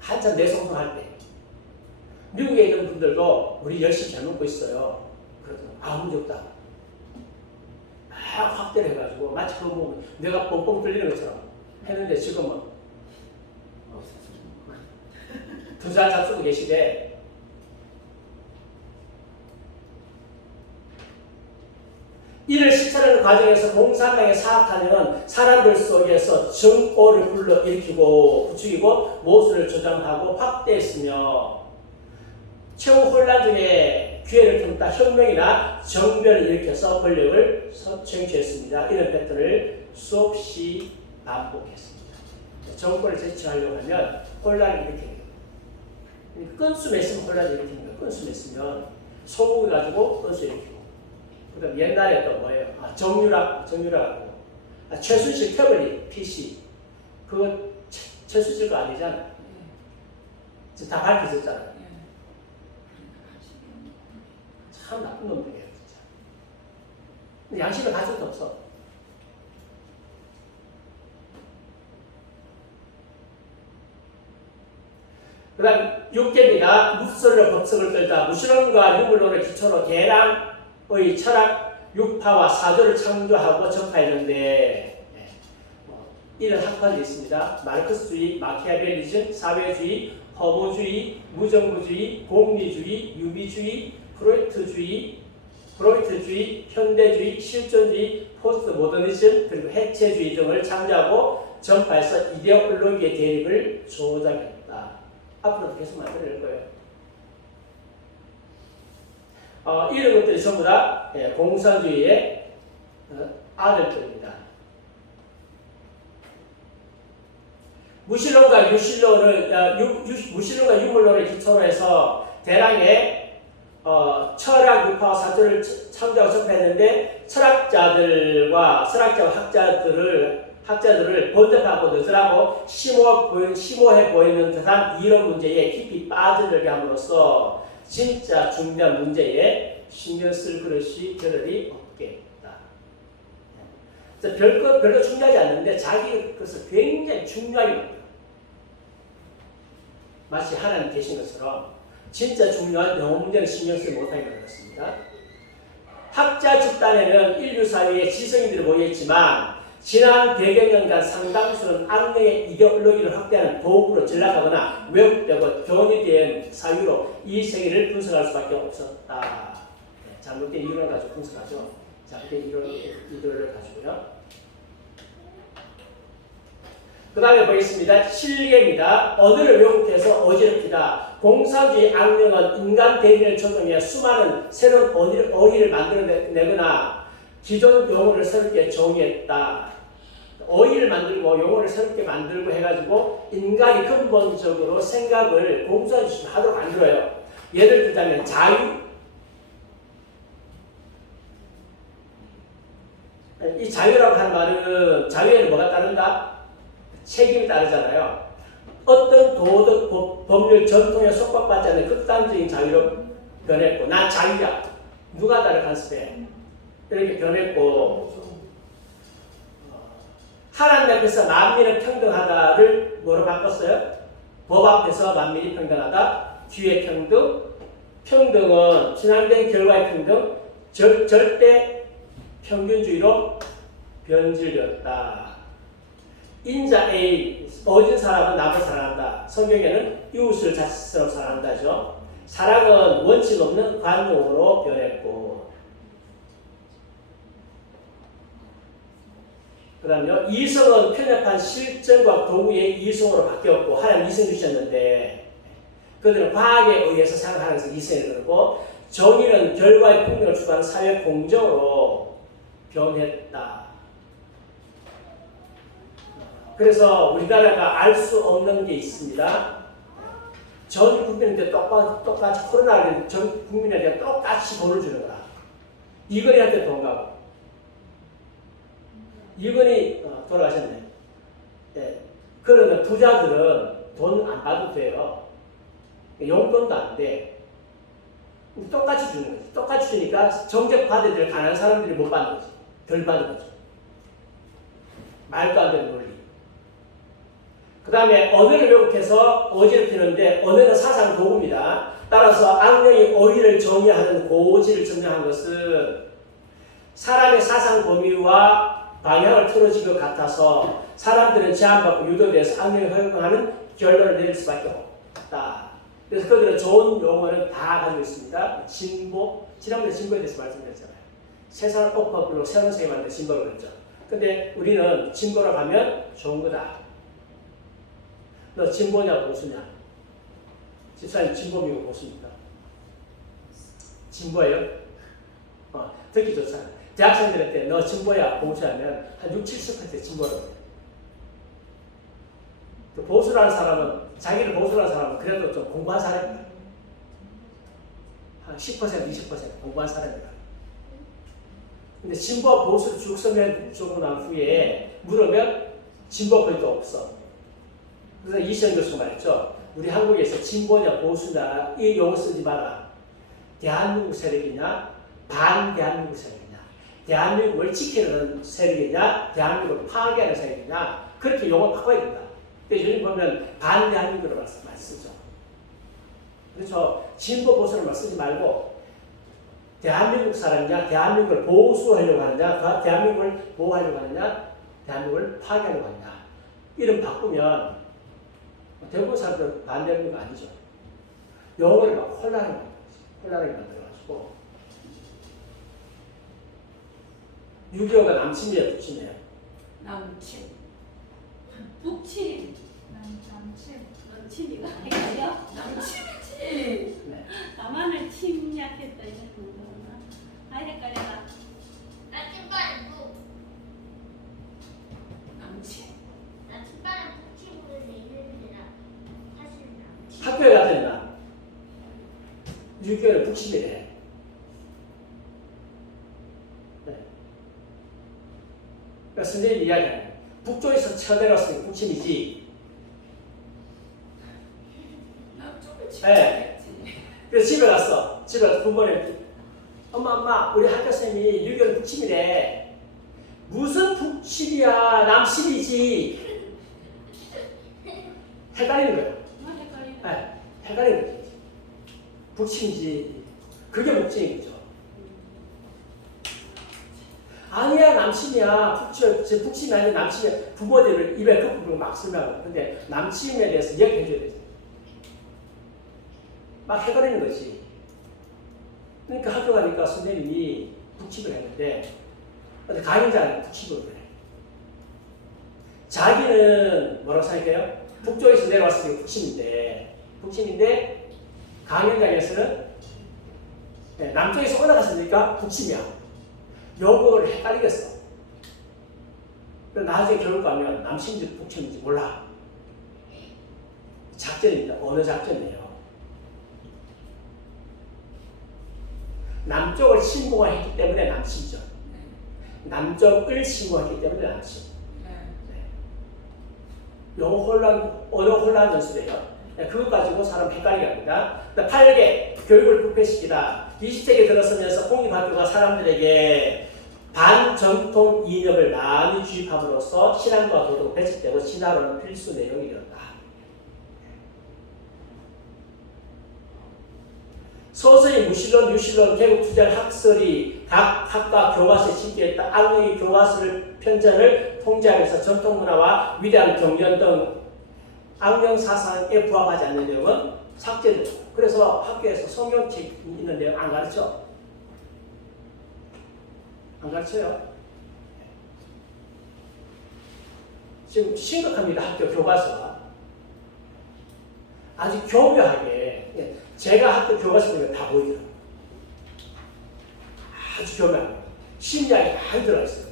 한참 내성송할 때 미국에 있는 분들도 우리 열심히 잘 먹고 있어요. 그래도 아무 문제 없다. 막 확대를 해가지고 마치 그거 보면 내가 뻥뻥 뚫리는 것처럼 했는데 지금은 없어서 두 살 잡수고 계시대. 이를 실천하는 과정에서 공산당의 사악하는 사람들 속에서 정오를 불러일으키고 부추기고 모순을 조장하고 확대했으며 최후 혼란 중에 기회를 틈타 혁명이나 정변을 일으켜서 권력을 쟁취했습니다. 이런 패턴을 수없이 반복했습니다. 정권을 제치하려고 하면 혼란을 일으키는 거예요. 끈수 맺으면 혼란을 일으키는 거예요. 끈수 맺으면 소국을 가지고 끈수 일으키고 그 다음 옛날에 또 뭐예요? 정유라고 최순실 태블릿 PC 그거 최순실 거 아니잖아. 지금 다 밝혀졌잖아. 참 나쁜 놈들이에요 진짜. 근데 양심을 가진 게 없어. 그 다음 6개입니다. 묵설로 법석을 떨다 무신론과 유물론을 기초로 개량의 철학, 육파와 사조를 창조하고 접하였는데 이런 학파들이 있습니다. 마르크스주의, 마키아벨리즘, 사회주의, 허무주의, 무정부주의, 공리주의, 유비주의, 프로이트주의, 현대주의, 실존주의, 포스트 모더니즘, 그리고 해체주의 등을 창조하고 전파해서 이데올로기의 대립을 조작했다. 앞으로도 계속 만들어낼 거예요. 이런 것들이 전부 다 공산주의의 아들들입니다. 무신론과 유물론을 기초로 해서 대량의 철학, 유파와 사조를 창조하고 접했는데 철학자와 학자들을 번잡하고 느슨하고 심오해 보이는 듯한 이런 문제에 깊이 빠져들게 함으로써 진짜 중요한 문제에 신경 쓸 그릇이 겨를이 없겠다. 별거 중요하지 않는데 자기 것을 굉장히 중요하게 만들어. 마치 하나님 계신 것처럼 진짜 중요한 영어 문제는 신경 쓰지 못하게 만들었습니다. 학자 집단에는 인류 사회에 지성인들이 모여있지만 지난 100여 년간 상당수는 악령의 이데올로기를 확대하는 도구로 전락하거나 왜곡되고 변이된 사유로 이 세계를 분석할 수밖에 없었다. 잘못된 이론을 가지고 분석하죠. 잘못된 이론을 가지고요. 그 다음에 보겠습니다. 실리입니다. 언어를 왜곡해서 어지럽히다. 공산주의 악령은 인간 대리를 조정해 수많은 새로운 어휘를 만들어내거나 기존 용어를 새롭게 정의했다. 어휘를 만들고 용어를 새롭게 만들고 해가지고 인간이 근본적으로 생각을 공산주의하도록 만들어요. 예를 들자면 자유. 이 자유라고 하는 말은 자유에는 뭐가 따른다? 책임이 따르잖아요. 어떤 도덕, 법률, 전통에 속박받지 않는 극단적인 자유로 변했고 난 자유야. 누가 나를 간섭해? 이렇게 변했고 하나님 앞에서 만민은 평등하다를 뭐로 바꿨어요? 법 앞에서 만민이 평등하다. 뒤에 평등. 평등은 진행된 결과의 평등. 절대 평균주의로 변질되었다. 인자 A, 어진 사람은 남을 사랑한다. 성경에는 이웃을 자신처럼 사랑한다죠. 사랑은 원칙 없는 관용으로 변했고 그 다음요. 이성은 편협한 실전과 도구의 이성으로 바뀌었고 하나님 이성 주셨는데 그들은 과학에 의해서 생각하는 것을 이성을 그렇고 정의는 결과의 평등을 추구하는 사회 공정으로 변했다. 그래서 우리나라가 알 수 없는 게 있습니다. 전 국민한테 똑같이 코로나를 전 국민한테 똑같이 돈을 주는 거야. 이건희한테 돈 가고. 이건희 돌아가셨네. 네. 그러면 부자들은 돈 안 받아도 돼요. 용돈도 안 돼. 똑같이 주는 거지. 똑같이 주니까 정책 받아야 될 가난한 사람들이 못 받는 거지. 덜 받는 거지. 말도 안 되는 논리. 그 다음에 언어를 왜곡해서 어지럽히는데 언어는 사상 도구입니다. 따라서 악령이 의를 정의하는 고지를 증명한 것은 사람의 사상 범위와 방향을 틀어진 것 같아서 사람들은 제한받고 유도돼서 악령이 허용하는 결론을 내릴 수밖에 없다. 그래서 그들은 좋은 용어는 다 가지고 있습니다. 진보, 지난번에 진보에 대해서 말씀드렸잖아요. 세상을 엎어불고 새로운 세계 만드는 진보를 그랬죠. 근데 우리는 진보로 가면 좋은 거다. 너 진보냐 보수냐? 집사님 진보이고 보수입니까? 진보예요? 듣기 좋잖아. 대학생들한테 너 진보야 보수하면 한 60, 70% 진보를 해요. 보수라는 사람은 자기를 보수라는 사람은 그래도 좀 공부한 사람입니다. 한 10%, 20% 공부한 사람입니다. 근데 진보와 보수를 쭉 설명해주고 난 후에 물으면 진보 거의 또 없어. 그래서 이시영 교수가 말했죠. 우리 한국에서 진보냐 보수냐 이 용어 쓰지 마라. 대한민국 세력이냐 반대한민국 세력이냐 대한민국을 지키는 세력이냐 대한민국을 파괴하는 세력이냐 그렇게 용어를 바꿔야 된다. 근데 요즘 보면 반대한민국으로 많이 쓰죠. 그래서 진보 보수를 쓰지 말고 대한민국 사람이냐 대한민국을 보수하려고 하느냐 대한민국을 보호하려고 하느냐 대한민국을 파괴하려고 하느냐 이름 바꾸면 대부분 사람들은 반대하는 거 아니죠. 영어를 막 혼란하게 만들어가지고 6.25가 남침이에요, 북침이에요? 남친. 북침. 남친. 남침이가 아니에요? 남친이지. 네. 나만을 침략했다 이런 거구나. 아이 헷갈려라. 나 찐빠는 북. 남친. 나 찐빠는 북치고를 내 이름이라 사실 남친. 학교에 갔더니 6.25는 북침이래. 네. 그러니까 선생님이 이야기하는 북쪽에서 쳐내려왔으니까 북침이지. 남쪽을 네. 침략했지. 그래서 집에 갔어. 집에 가서 부모님 엄마 우리 학교선생님이 6.25는 북침이래. 무슨 북침이야 남침이지. 헷갈리는 거예요. 뭐 헷갈리네. 네, 헷갈리는 거지. 북침이지. 그게 목적이죠. 아니야 남침이야. 북침이 아니라 남침이야. 부모들을 입에 거꾸로 막 설명하고. 근데 남침에 대해서 이야기해 줘야 되지. 막 헷갈리는 거지. 그러니까 학교 가니까 선생님이 북침을 했는데 근데 강의자는 북침을 그래. 자기는 뭐라고 생각해요? 북쪽에서 내려왔으니까 북침인데 강연장에서는 남쪽에서 올라갔으니까 북침이야. 요거를 헷갈리겠어. 나중에 결국 가면 남침인지 북침인지 몰라. 작전입니다. 어느 작전이에요? 남쪽을 침공했기 때문에 남침이죠. 남쪽을 침공했기 때문에 남침. 영어 혼란, 언어 혼란 연습이에요. 그것 가지고 사람 헷갈리게 합니다. 8개, 교육을 부패시키다. 20세기 들어서면서 공립학교가 사람들에게 반정통 이념을 많이 주입함으로써 신앙과 도덕 배척되고 신화론은 필수 내용이 되었다. 서서히 무신론, 유신론, 개국투절 학설이 각 학과 교과서에 집계했다. 악령이 교과서를 편찬을 통제하면서 전통문화와 위대한 경전 등 악령 사상에 부합하지 않는 내용은 삭제됩니다. 그래서 학교에서 성경책이 있는 내용 안 가르쳐? 안 가르쳐요? 지금 심각합니다. 학교 교과서가. 아주 교묘하게 제가 학교 교과서 보면 다 보이더라고요. 아주 교묘하게 심리학이 많이 들어가 있어요.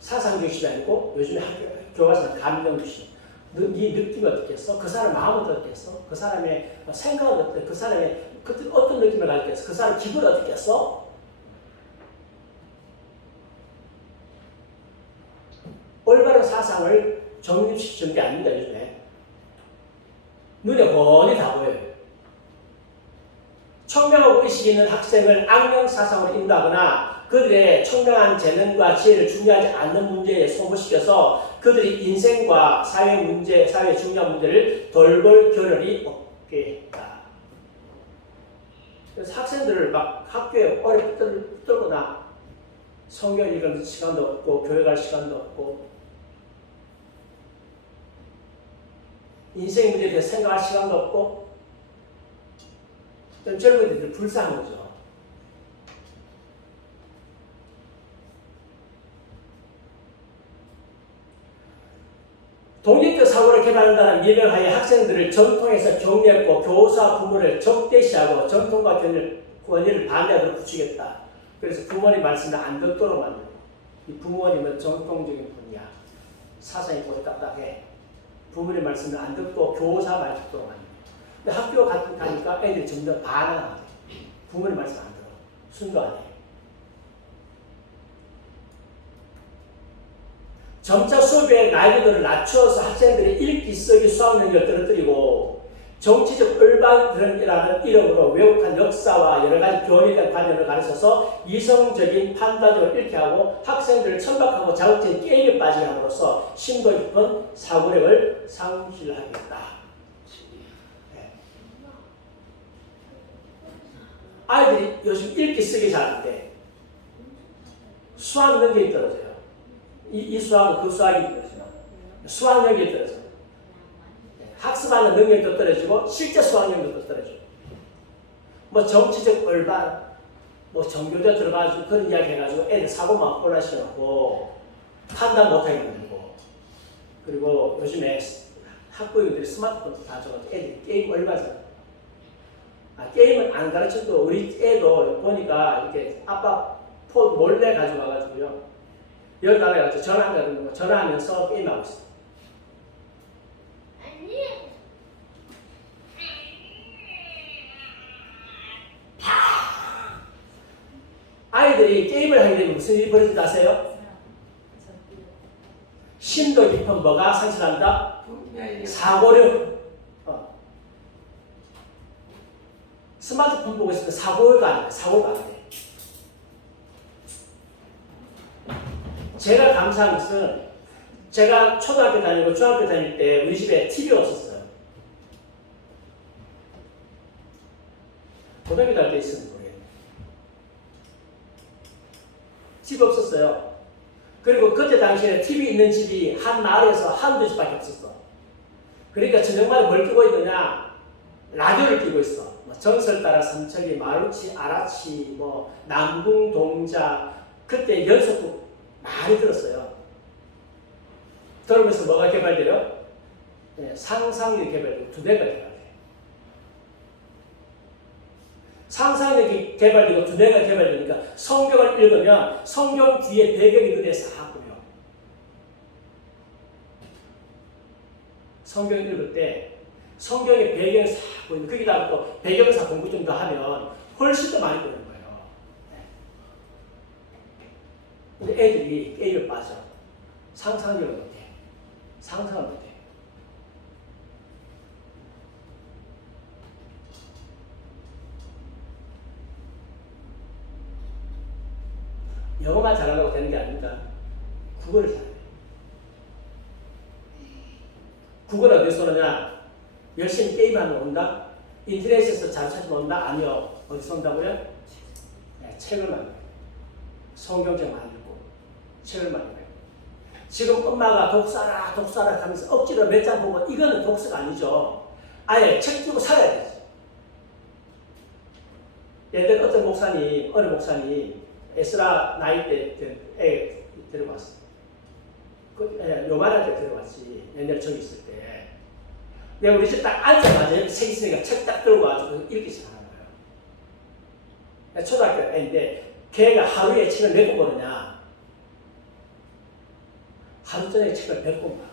사상교실이 아니고 요즘에 학교 교과서는 감정교실. 네 느낌이 어떻겠어? 그 사람 마음은 어떻겠어? 그 사람의 생각은 어떻게? 그 사람의 어떤 느낌을 가졌겠어? 그 사람 기분은 어떻겠어? 올바른 사상을 정립시키는 게 아닙니다. 요즘에 눈에 훤히 다 보여요. 청명하고 의식 있는 학생을 악령 사상으로 인도하거나 그들의 청량한 재능과 지혜를 중요하지 않는 문제에 소모시켜서 그들이 인생과 사회 문제, 사회 중요한 문제를 돌볼 겨를이 없게 했다. 그래서 학생들을 막 학교에 오래 붙들거나 성경 읽을 시간도 없고 교회 갈 시간도 없고 인생 문제에 대해 생각할 시간도 없고 젊은이들 불쌍한 거죠. 독립적 사고를 개발한다는 미명하에 학생들을 전통에서 격려했고 교사, 부모를 적대시하고 전통과 권위를 반대하도록 부추겼다. 그래서 부모님 말씀을 안 듣도록 만들고 이 부모님은 전통적인 분이야. 사상이 고리 딱딱해. 부모님 말씀을 안 듣고 교사 말 듣도록 만들고 근데 학교 가니까 애들이 점점 반항하게 부모님 말씀 안 들어. 순도 안 해. 점차 수업의 난이도를 낮추어서 학생들이 읽기, 쓰기, 수학 능력을 떨어뜨리고 정치적 을반이라는 이름으로 왜곡한 역사와 여러 가지 교리에 대한 관념을 가르쳐서 이성적인 판단력을 잃게 하고 학생들을 천박하고 자극적인 게임에 빠지게 함으로써 심도 깊은 사고력을 상실하겠다. 네. 아이들이 요즘 읽기, 쓰기 잘하는데 수학 능력이 떨어져요. 이 수학은 그 수학이 떨어지나 수학 능력이 떨어져. 학습하는 능력도 떨어지고 실제 수학 능력도 떨어지고 뭐 정치적 얼반 뭐 종교도 들어가지고 그런 이야기 해가지고 애들 사고만 혼란시켜놓고 판단 못하게 만들고 그리고 요즘에 학부형들이 스마트폰도 다 줘가지고 애들이 게임 얼마나 게임은 안 가르쳐도 우리 애도 보니까 이렇게 아빠 폰 몰래 가져와가지고요 여기 나가가지고 전화하면서 게임하고 있어. 아니. 아이들이 게임을 하게 되면 무슨 일이 벌어진다 아세요? 심도 깊은 뭐가 상실한다? 사고력. 스마트폰 보고 있으면 사고가 안 돼. 사고가 안 돼. 제가 감사한 것은 제가 초등학교 다니고 중학교 다닐 때 우리 집에 TV가 없었어요. 고등학교 다닐 때 있었는데 모르겠네. TV 없었어요. 그리고 그때 당시에 TV 있는 집이 한 마을에서 한두 집밖에 없었어. 그러니까 저녁마다 뭘 끼고 있느냐? 라디오를 끼고 있어. 뭐 정설 따라 삼척이, 마루치, 아라치, 뭐 남궁, 동자 그때 연속곡 많이 들었어요. 들으면서 뭐가 개발돼요? 네, 상상력이 개발되고 두뇌가 개발돼요. 상상력이 개발되고 두뇌가 개발되니까 성경을 읽으면 성경 뒤에 배경이 눈에 싹 보여. 성경 읽을 때 성경의 배경이 싹 보이는 거기다가 또 배경사 공부 좀 더 하면 훨씬 더 많이 보이는 거예요. 근데 애들이 게임에 빠져. 상상력을 못해. 상상을 못해. 영어만 잘하려고 되는 게 아닙니다. 국어를 잘해야 돼. 국어는 어디서 오느냐? 열심히 게임하면 온다? 인터넷에서 잘 찾으면 온다? 아니요. 어디서 온다고요? 네, 책을 많이 봐요. 성경책 많이 읽고 책을 많이 봐요. 지금 엄마가 독서라 독서라 하면서 억지로 몇 장 보고 이거는 독서가 아니죠. 아예 책 주고 살아야 되지. 예전에 어떤 목사님, 어느 목사님 에스라 나이 때 애 데려왔어. 요만할 때 데려왔지. 옛날에 저기 있을 때. 내가 우리 집 딱 앉자마자 여기 책 있으니까 책 딱 들고 와가지고 읽기 시작하는 거예요. 초등학교 애인데 걔가 하루에 책을 몇 권 보느냐? 하루 전에 책을 100권 봐.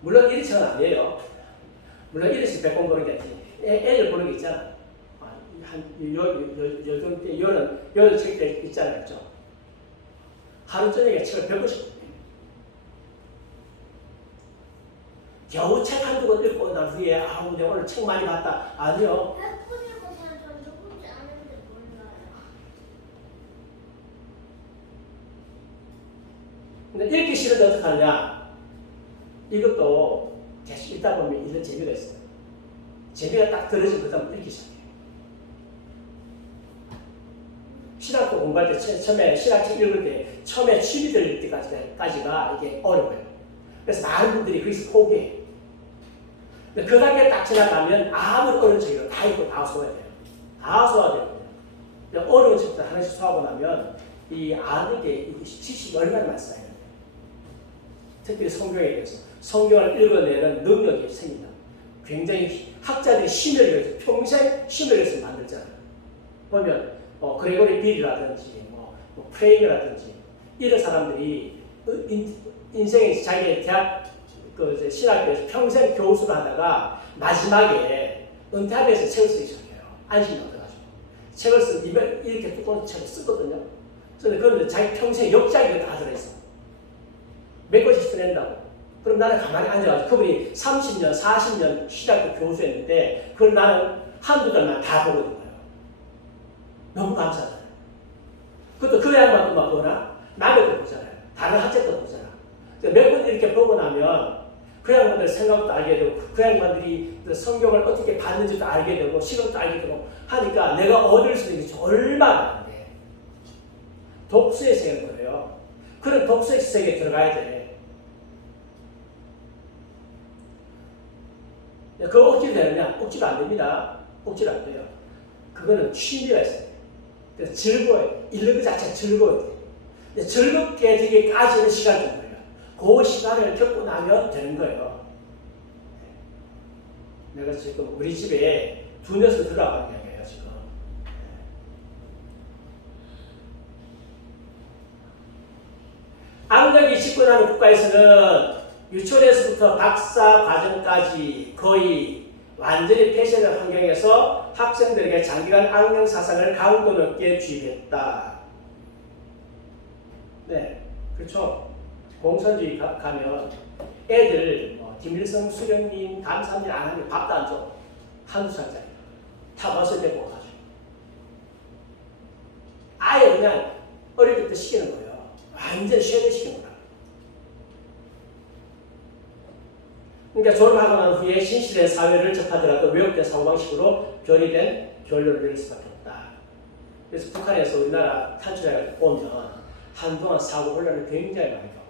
물론 이리 책은 아니에요. 물론 이리씩 100권 보는 게 아니지. 애들 보는 게 있잖아. 요런 책들 있잖아요. 그죠? 하루 저녁에 책을 100권씩 봅니다. 겨우 책 한두 권 읽고 난 후에 아우 내가 오늘 책 많이 봤다. 아니요. 100분 읽어서는 근데 읽기 싫은데 어떻게 하느냐? 이것도 계속 읽다 보면 이런 재미가 있어요. 재미가 딱 들어지면 그 다음 읽기 시작해요. 신학도 공부할 때 처음에 신학책 읽을 때 처음에 취미 들릴 때까지가 이게 어려워요. 그래서 많은 분들이 거기서 포기해요. 근데 그 단계 딱 지나가면 아무 어려운 책이라도 다 읽고 다 소화해야 돼요. 다 소화돼요. 어려운 책부터 하나씩 소화하고 나면 이 아는 게 지식이 얼마나 많습니다. 특히 성경에 대해서 성경을 읽어내는 능력이 생긴다. 굉장히 학자들이 심혈을 위해서 평생 심혈을 위해서 만들잖아요. 보면 그레고리 빌이라든지 프레임이라든지 이런 사람들이 인생에 자기 대학 신학교에서 평생 교수를 하다가 마지막에 은퇴하면서 책을 쓰기 시작해요. 안심이 얻어가지고 책을 쓰면 이렇게 두꺼운 책을 쓰거든요. 그런데 그건 자기 평생 역작이 다 들어있어. 몇 권씩 써낸다고. 그럼 나는 가만히 앉아가지고 그분이 30년, 40년 신학교 교수였는데 그걸 나는 한두 달만 다 보고 있는 거예요. 너무 감사하잖아요. 그것도 그 양반도만 보나? 남의 거 보잖아요. 다른 학자도 보잖아. 몇 번 이렇게 보고 나면 그 양반들 생각도 알게 되고 그 양반들이 성경을 어떻게 봤는지도 알게 되고 시각도 알게 되고 하니까 내가 얻을 수 있는 게 얼마나 많은데 독서의 세계는 그래요. 그런 독서의 세계에 들어가야 돼. 그거 억지로 되느냐? 억지가 안 됩니다. 억지로 안 돼요. 그거는 취미가 있어요. 그래서 즐거워요. 읽는 것 자체가 즐거워요. 즐겁게 되기까지는 시간이 좀 걸려요. 그 시간을 겪고 나면 되는 거예요. 내가 지금 우리 집에 두 녀석 들어가는 거예요, 지금. 악력이 집권하는 국가에서는 유치원에서부터 박사 과정까지 거의 완전히 폐쇄된 환경에서 학생들에게 장기간 악령 사상을 강도 높게 주입했다. 네, 그렇죠. 공산주의 가면 애들 김일성 수령님 감사합니다 안 하면 밥도 안 줘. 한두 살짜리 다 벗을 때 먹어가지고 아예 그냥 어릴 때부터 시키는 거예요. 완전 쉐드시키는 거야. 그러니까 졸업하고 난 후에 신시된 사회를 접하더라도 왜곡된 사고방식으로 변이된 결론을 내릴 수밖에 없다. 그래서 북한에서 우리나라 탈출해 오면 한동안 사고 혼란을 굉장히 많이 겪어요.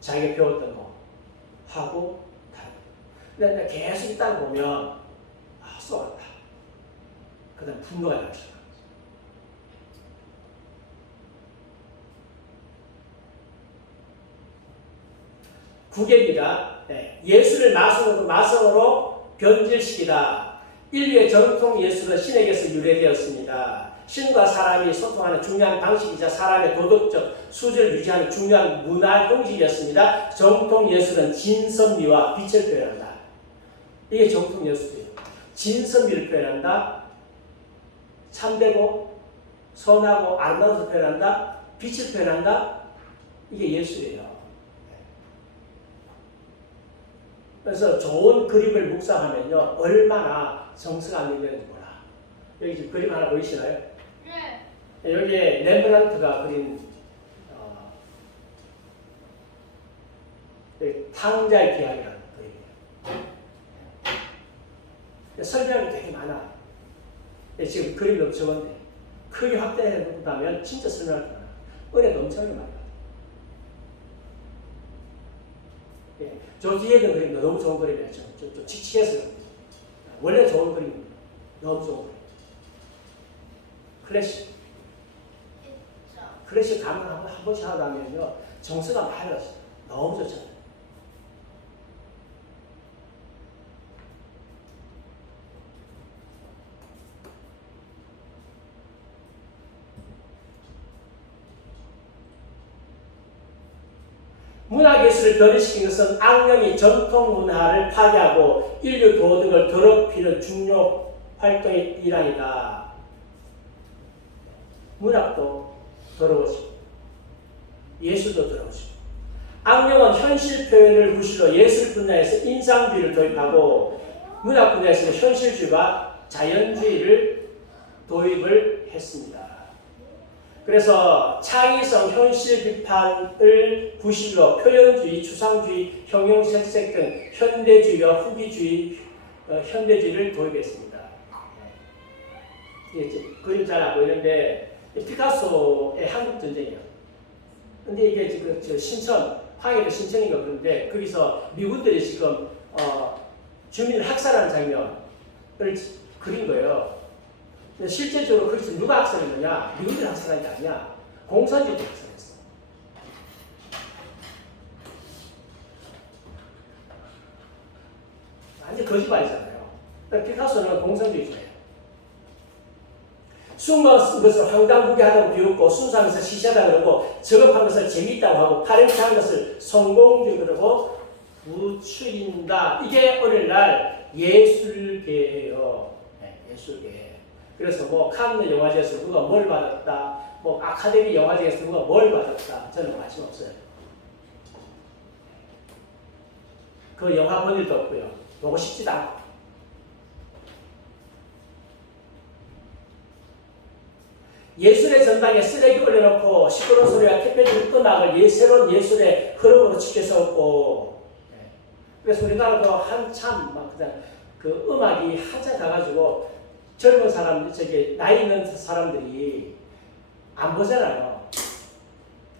자기가 배웠던 거 하고 다르고. 근데 계속 있다 보면 쏘았다. 그 다음 분노가 나기 시작합니다. 구계입니다. 네. 예수를 마성으로 변질시키다. 인류의 정통 예수는 신에게서 유래되었습니다. 신과 사람이 소통하는 중요한 방식이자 사람의 도덕적 수준을 유지하는 중요한 문화 형식이었습니다. 정통 예수는 진선미와 빛을 표현한다. 이게 정통 예수예요. 진선미를 표현한다. 참되고 선하고 아름다운 것을 표현한다. 빛을 표현한다. 이게 예수예요. 그래서 좋은 그림을 묵상하면요 얼마나 정서가 안 되는지 몰라. 여기 지금 그림 하나 보이시나요? 네. 여기에 렘브란트가 그린 탕자의 기약이라는 그림이에요. 설명이 되게 많아. 지금 그림이 너무 적은데 크게 확대해 놓다면 진짜 설명할 게 많아. 은혜도 엄청나게 많이 받아. 저 뒤에는 그림도 너무 좋은 그림이에요. 좀 칙칙해서 원래 좋은 그림입니다. 너무 좋은 그림. 클래식 가면 한 번씩 하고 나면요 정서가 맑아져요. 너무 좋잖아요. 문화예술을 변화시킨 것은 악령이 전통 문화를 파괴하고 인류 도덕을 더럽히는 중요 활동의 일환이다. 문학도 더러워지고 예술도 더러워지고 악령은 현실 표현을 무시로 예술 분야에서 인상주의를 도입하고 문학 분야에서는 현실주의와 자연주의를 도입을 했습니다. 그래서 창의성, 현실 비판을 구실로 표현주의, 추상주의, 형용색색 등 현대주의와 후기주의, 현대주의를 도입했습니다. 이게 그림 잘 안 보이는데 피카소의 한국 전쟁이에요. 근데 이게 지금 저 신천, 황해도 신천인가 그런데 거기서 미군들이 지금 주민을 학살하는 장면을 그린 거예요. 근데 실제적으로 거기서 누가 학살했느냐? 미군들이 학살한 게 아니야. 공산주의가 학살했어. 완전 거짓말이잖아요. 그러니까 피카소는 공산주의자예요. 숨은 것을 황당무계하다고 비웃고 순수하면서 시시하다고 그러고 저급한 것을 재미있다고 하고 파렴치한 것을 성공적으로 부추긴다. 이게 오늘날 예술계예요. 네, 예술계. 그래서 뭐 칸느 영화제에서 누가 뭘 받았다, 뭐 아카데미 영화제에서 누가 뭘 받았다, 저는 관심 없어요. 그 영화 본 일도 없고요. 보고 싶지도 않고. 예술의 전당에 쓰레기 올려놓고 시끄러운 소리와 택배줄 음악을 새로운 예술의 흐름으로 지켜서었고, 그래서 우리나라도 한참 막 그냥 그 음악이 한참 가가지고 젊은 사람들, 저기 나이 있는 사람들이 안 보잖아요.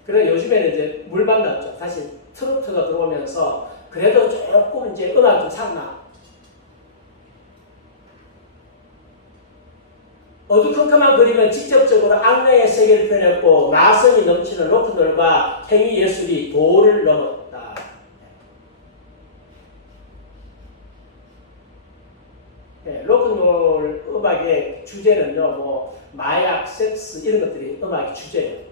그래서 요즘에는 이제 물 만났죠. 다시 트로트가 들어오면서 그래도 조금 이제 음악 좀 샀나. 어두컴컴한 그림은 직접적으로 악령의 세계를 표현했고 마성이 넘치는 로큰롤과 행위 예술이 도를 넘었다. 네, 로큰롤 음악의 주제는요, 뭐 마약, 섹스 이런 것들이 음악의 주제예요.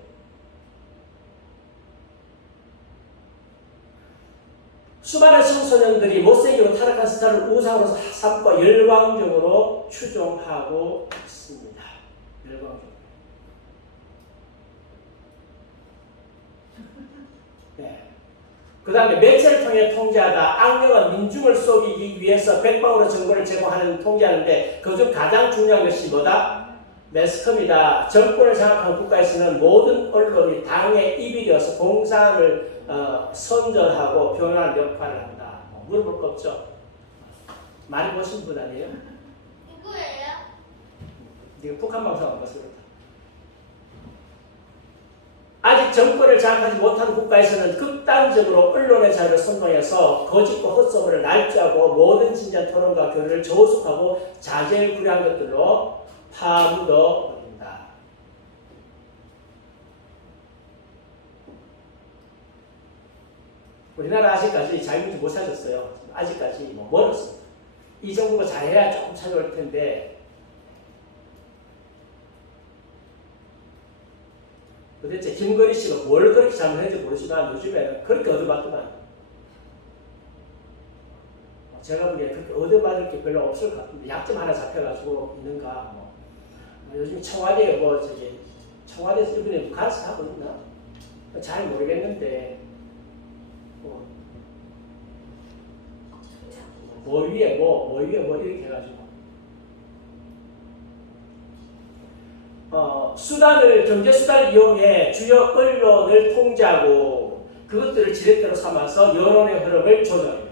수많은 청소년들이 못생기고 타락한 스타를 우상으로 삼고 열광적으로 추종하고 있습니다. 열광적으로. 네. 그 다음에 매체를 통해 통제하다. 악령은 민중을 속이기 위해서 백방으로 정보를 제공하는 통제하는데 그중 가장 중요한 것이 뭐다? 매스컴이다. 정권을 장악한 국가에서는 모든 언론이 당의 입이 되어서 공산을 선전하고 변화하는 역할을 한다. 물어볼 거 없죠? 많이 보신 분 아니에요? 누구예요? 네가 북한 방송 안 봐서 그렇다. 아직 정권을 장악하지 못한 국가에서는 극단적으로 언론의 자유를 선동해서 거짓과 헛소문을 날조하고 모든 진지한 토론과 교류를 저속하고 자제를 구려한 것들로 파묻어 버린다. 우리나라 아직까지 자유민주 못 찾았어요. 아직까지 뭐 멀었습니다. 이 정부가 잘해야 조금 찾아올 텐데 도대체 김건희 씨가 뭘 그렇게 잘못했는지 모르지만 요즘에는 그렇게 얻어맞더만 제가 보기에 그렇게 얻어맞을 게 별로 없을 것 같은데 약점 하나 잡혀가지고 있는가 뭐 요즘 청와대에 뭐 저기 청와대에서 이번에 간섭하고 있나 잘 모르겠는데 뭐 위에 뭐 이렇게 해가지고 경제 수단을 이용해 주요 언론을 통제하고 그것들을 지렛대로 삼아서 여론의 흐름을 조정합니다.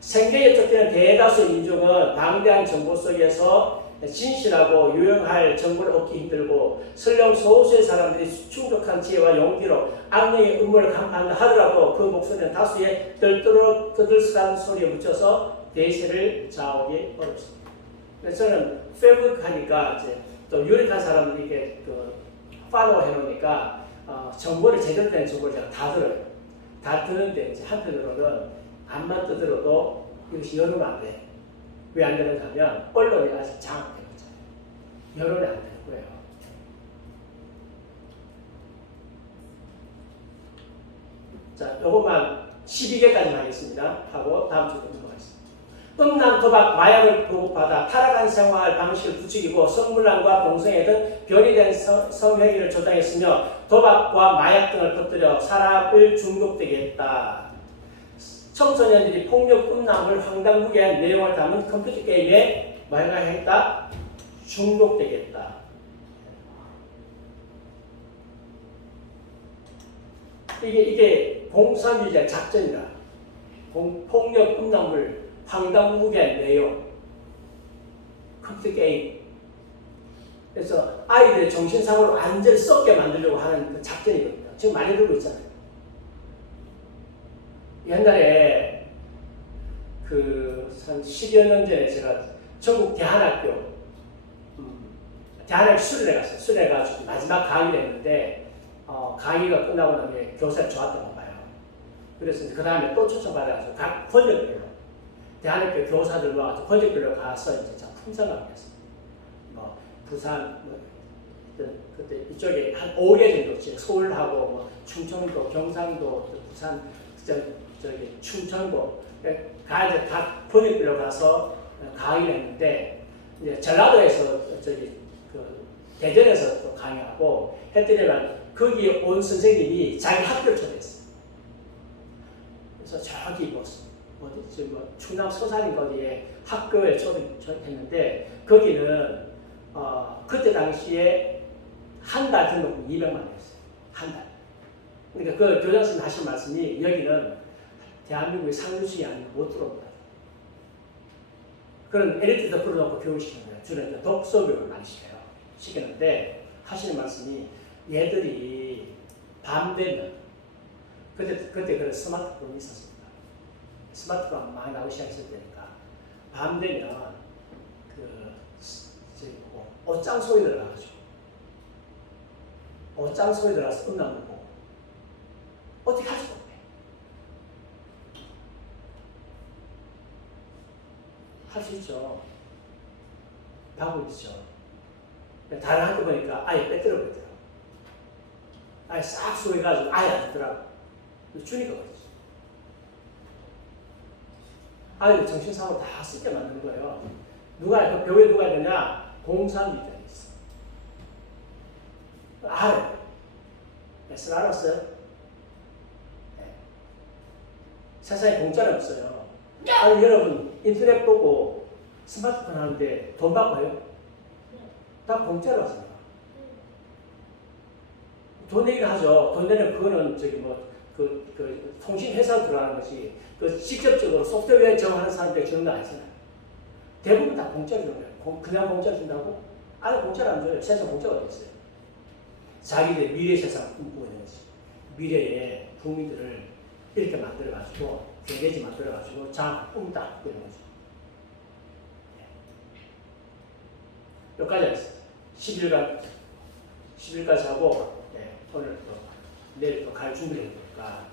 생계에 쫓기는 대다수 민중은 방대한 정보 속에서 진실하고 유용할 정보를 얻기 힘들고 설령 소수의 사람들이 충족한 지혜와 용기로 악령의 음모를 간파한다 하더라도 그 목소리는 다수의 떠들썩한 소리에 묻혀서 대세를 좌우하기 어렵습니다. 그래서 저는 페이스북 하니까 이제 또 유력한 사람들이 이렇게 팔로우 해놓으니까 정보를 제대로 된 정보를 제가 다 들어요. 다 듣는데 이제 한편으로는 안만 떠들어도 이것이 여론은 안 돼. 왜 안 되는가 하면 언론이 아직 장악되어 있잖아요. 여론이 안 되는 거예요. 자, 요것만 12개까지 하겠습니다. 하고 다음 주로 넘어가겠습니다. 음란, 도박, 마약을 보급받아 타락한 생활 방식을 부추기고 성물란과 동성애 등 변이된 성행위를 조장했으며 도박과 마약 등을 퍼뜨려 사람을 중독되게 했다. 청소년들이 폭력, 음란물, 황당무계한 내용을 담은 컴퓨터 게임에 뭐가 했다? 중독되게 했다. 이게 공산주의자 작전이다. 폭력, 음란물, 황당무계한 내용, 컴퓨터 게임. 그래서 아이들의 정신상으로 완전히 썩게 만들려고 하는 그 작전이거든요. 지금 많이 들고 있잖아요. 옛날에 한 10여 년 전에 제가 전국 대한학교 수련회 갔어요. 수련회 가서 마지막 강의를 했는데 강의가 끝나고 나면 교사를 저한테 봐요. 그래서 그 다음에 또 초청받아가지고 각 권역별로 대한학교 교사들 모아서 권역별로 가서 이제 품성강의 했어요. 뭐 부산 그때 이쪽에 한 5개 정도 서울하고 뭐 충청도, 경상도, 부산, 저기 충청도 각 권역별로 가서 강의를 했는데 이제 전라도에서 대전에서 또 강의하고 했더니만 거기에 온 선생님이 자기 학교를 초대했어요. 그래서 저기 어디지 뭐 충남 서산인 거기에 학교에 초대했는데 거기는 그때 당시에 한 달 등록금 200만 원이었어요. 한 달. 그러니까 그 교장 선생님 하신 말씀이 여기는 대한민국의 상류층이 아니고 못 들어온다. 그런 엘리트도 풀어놓고 교육시키는 거예요. 주로 독서 교육을 많이 시키는데 하시는 말씀이 얘들이 밤 되면 그때 그런 스마트폰이 있었습니다. 스마트폰 많이 나오기 시작했을 때니까 밤 되면 옷장 소리 들어가가지고 옷장 소리 들어가서 음란 보고 어떻게 할 수가 없네. 할 수 있죠. 방법 있죠. 다른 학교 보니까 아예 빼뜨려 버리더라고. 아예 싹 소리가지고 아예 안 듣더라고. 주니까 그렇지. 아이들 정신상으로 다 쓰게 만드는 거예요. 그 배우에 누가 되냐? 공산주의자가 있어. 알아요. lesson 알았어요? 네. 세상에 공짜는 없어요. 아니 여러분 인터넷 보고 스마트폰 하는데 돈 받고 해요? 다 공짜로 하잖아요. 돈 내기를 하죠. 돈 내는 그거는 통신 회사 들어가는 것이 직접적으로 소프트웨어 정하는 사람들이 주는 거 아니잖아요. 대부분 다 공짜로 주는 거예요. 그냥 공짜로 준다고? 아니 공짜로 안 줘요. 세상 공짜가 어디 있어요. 자기들 미래 세상을 꿈꾸고 있는 거지. 미래의 국민들을 이렇게 만들어가지고 경제지 만들어가지고 자 꿈딱 꾸는 거죠. 여기까지 하겠습니다. 10일까지 하고 오늘 또 내일 또 갈 준비를 해보니까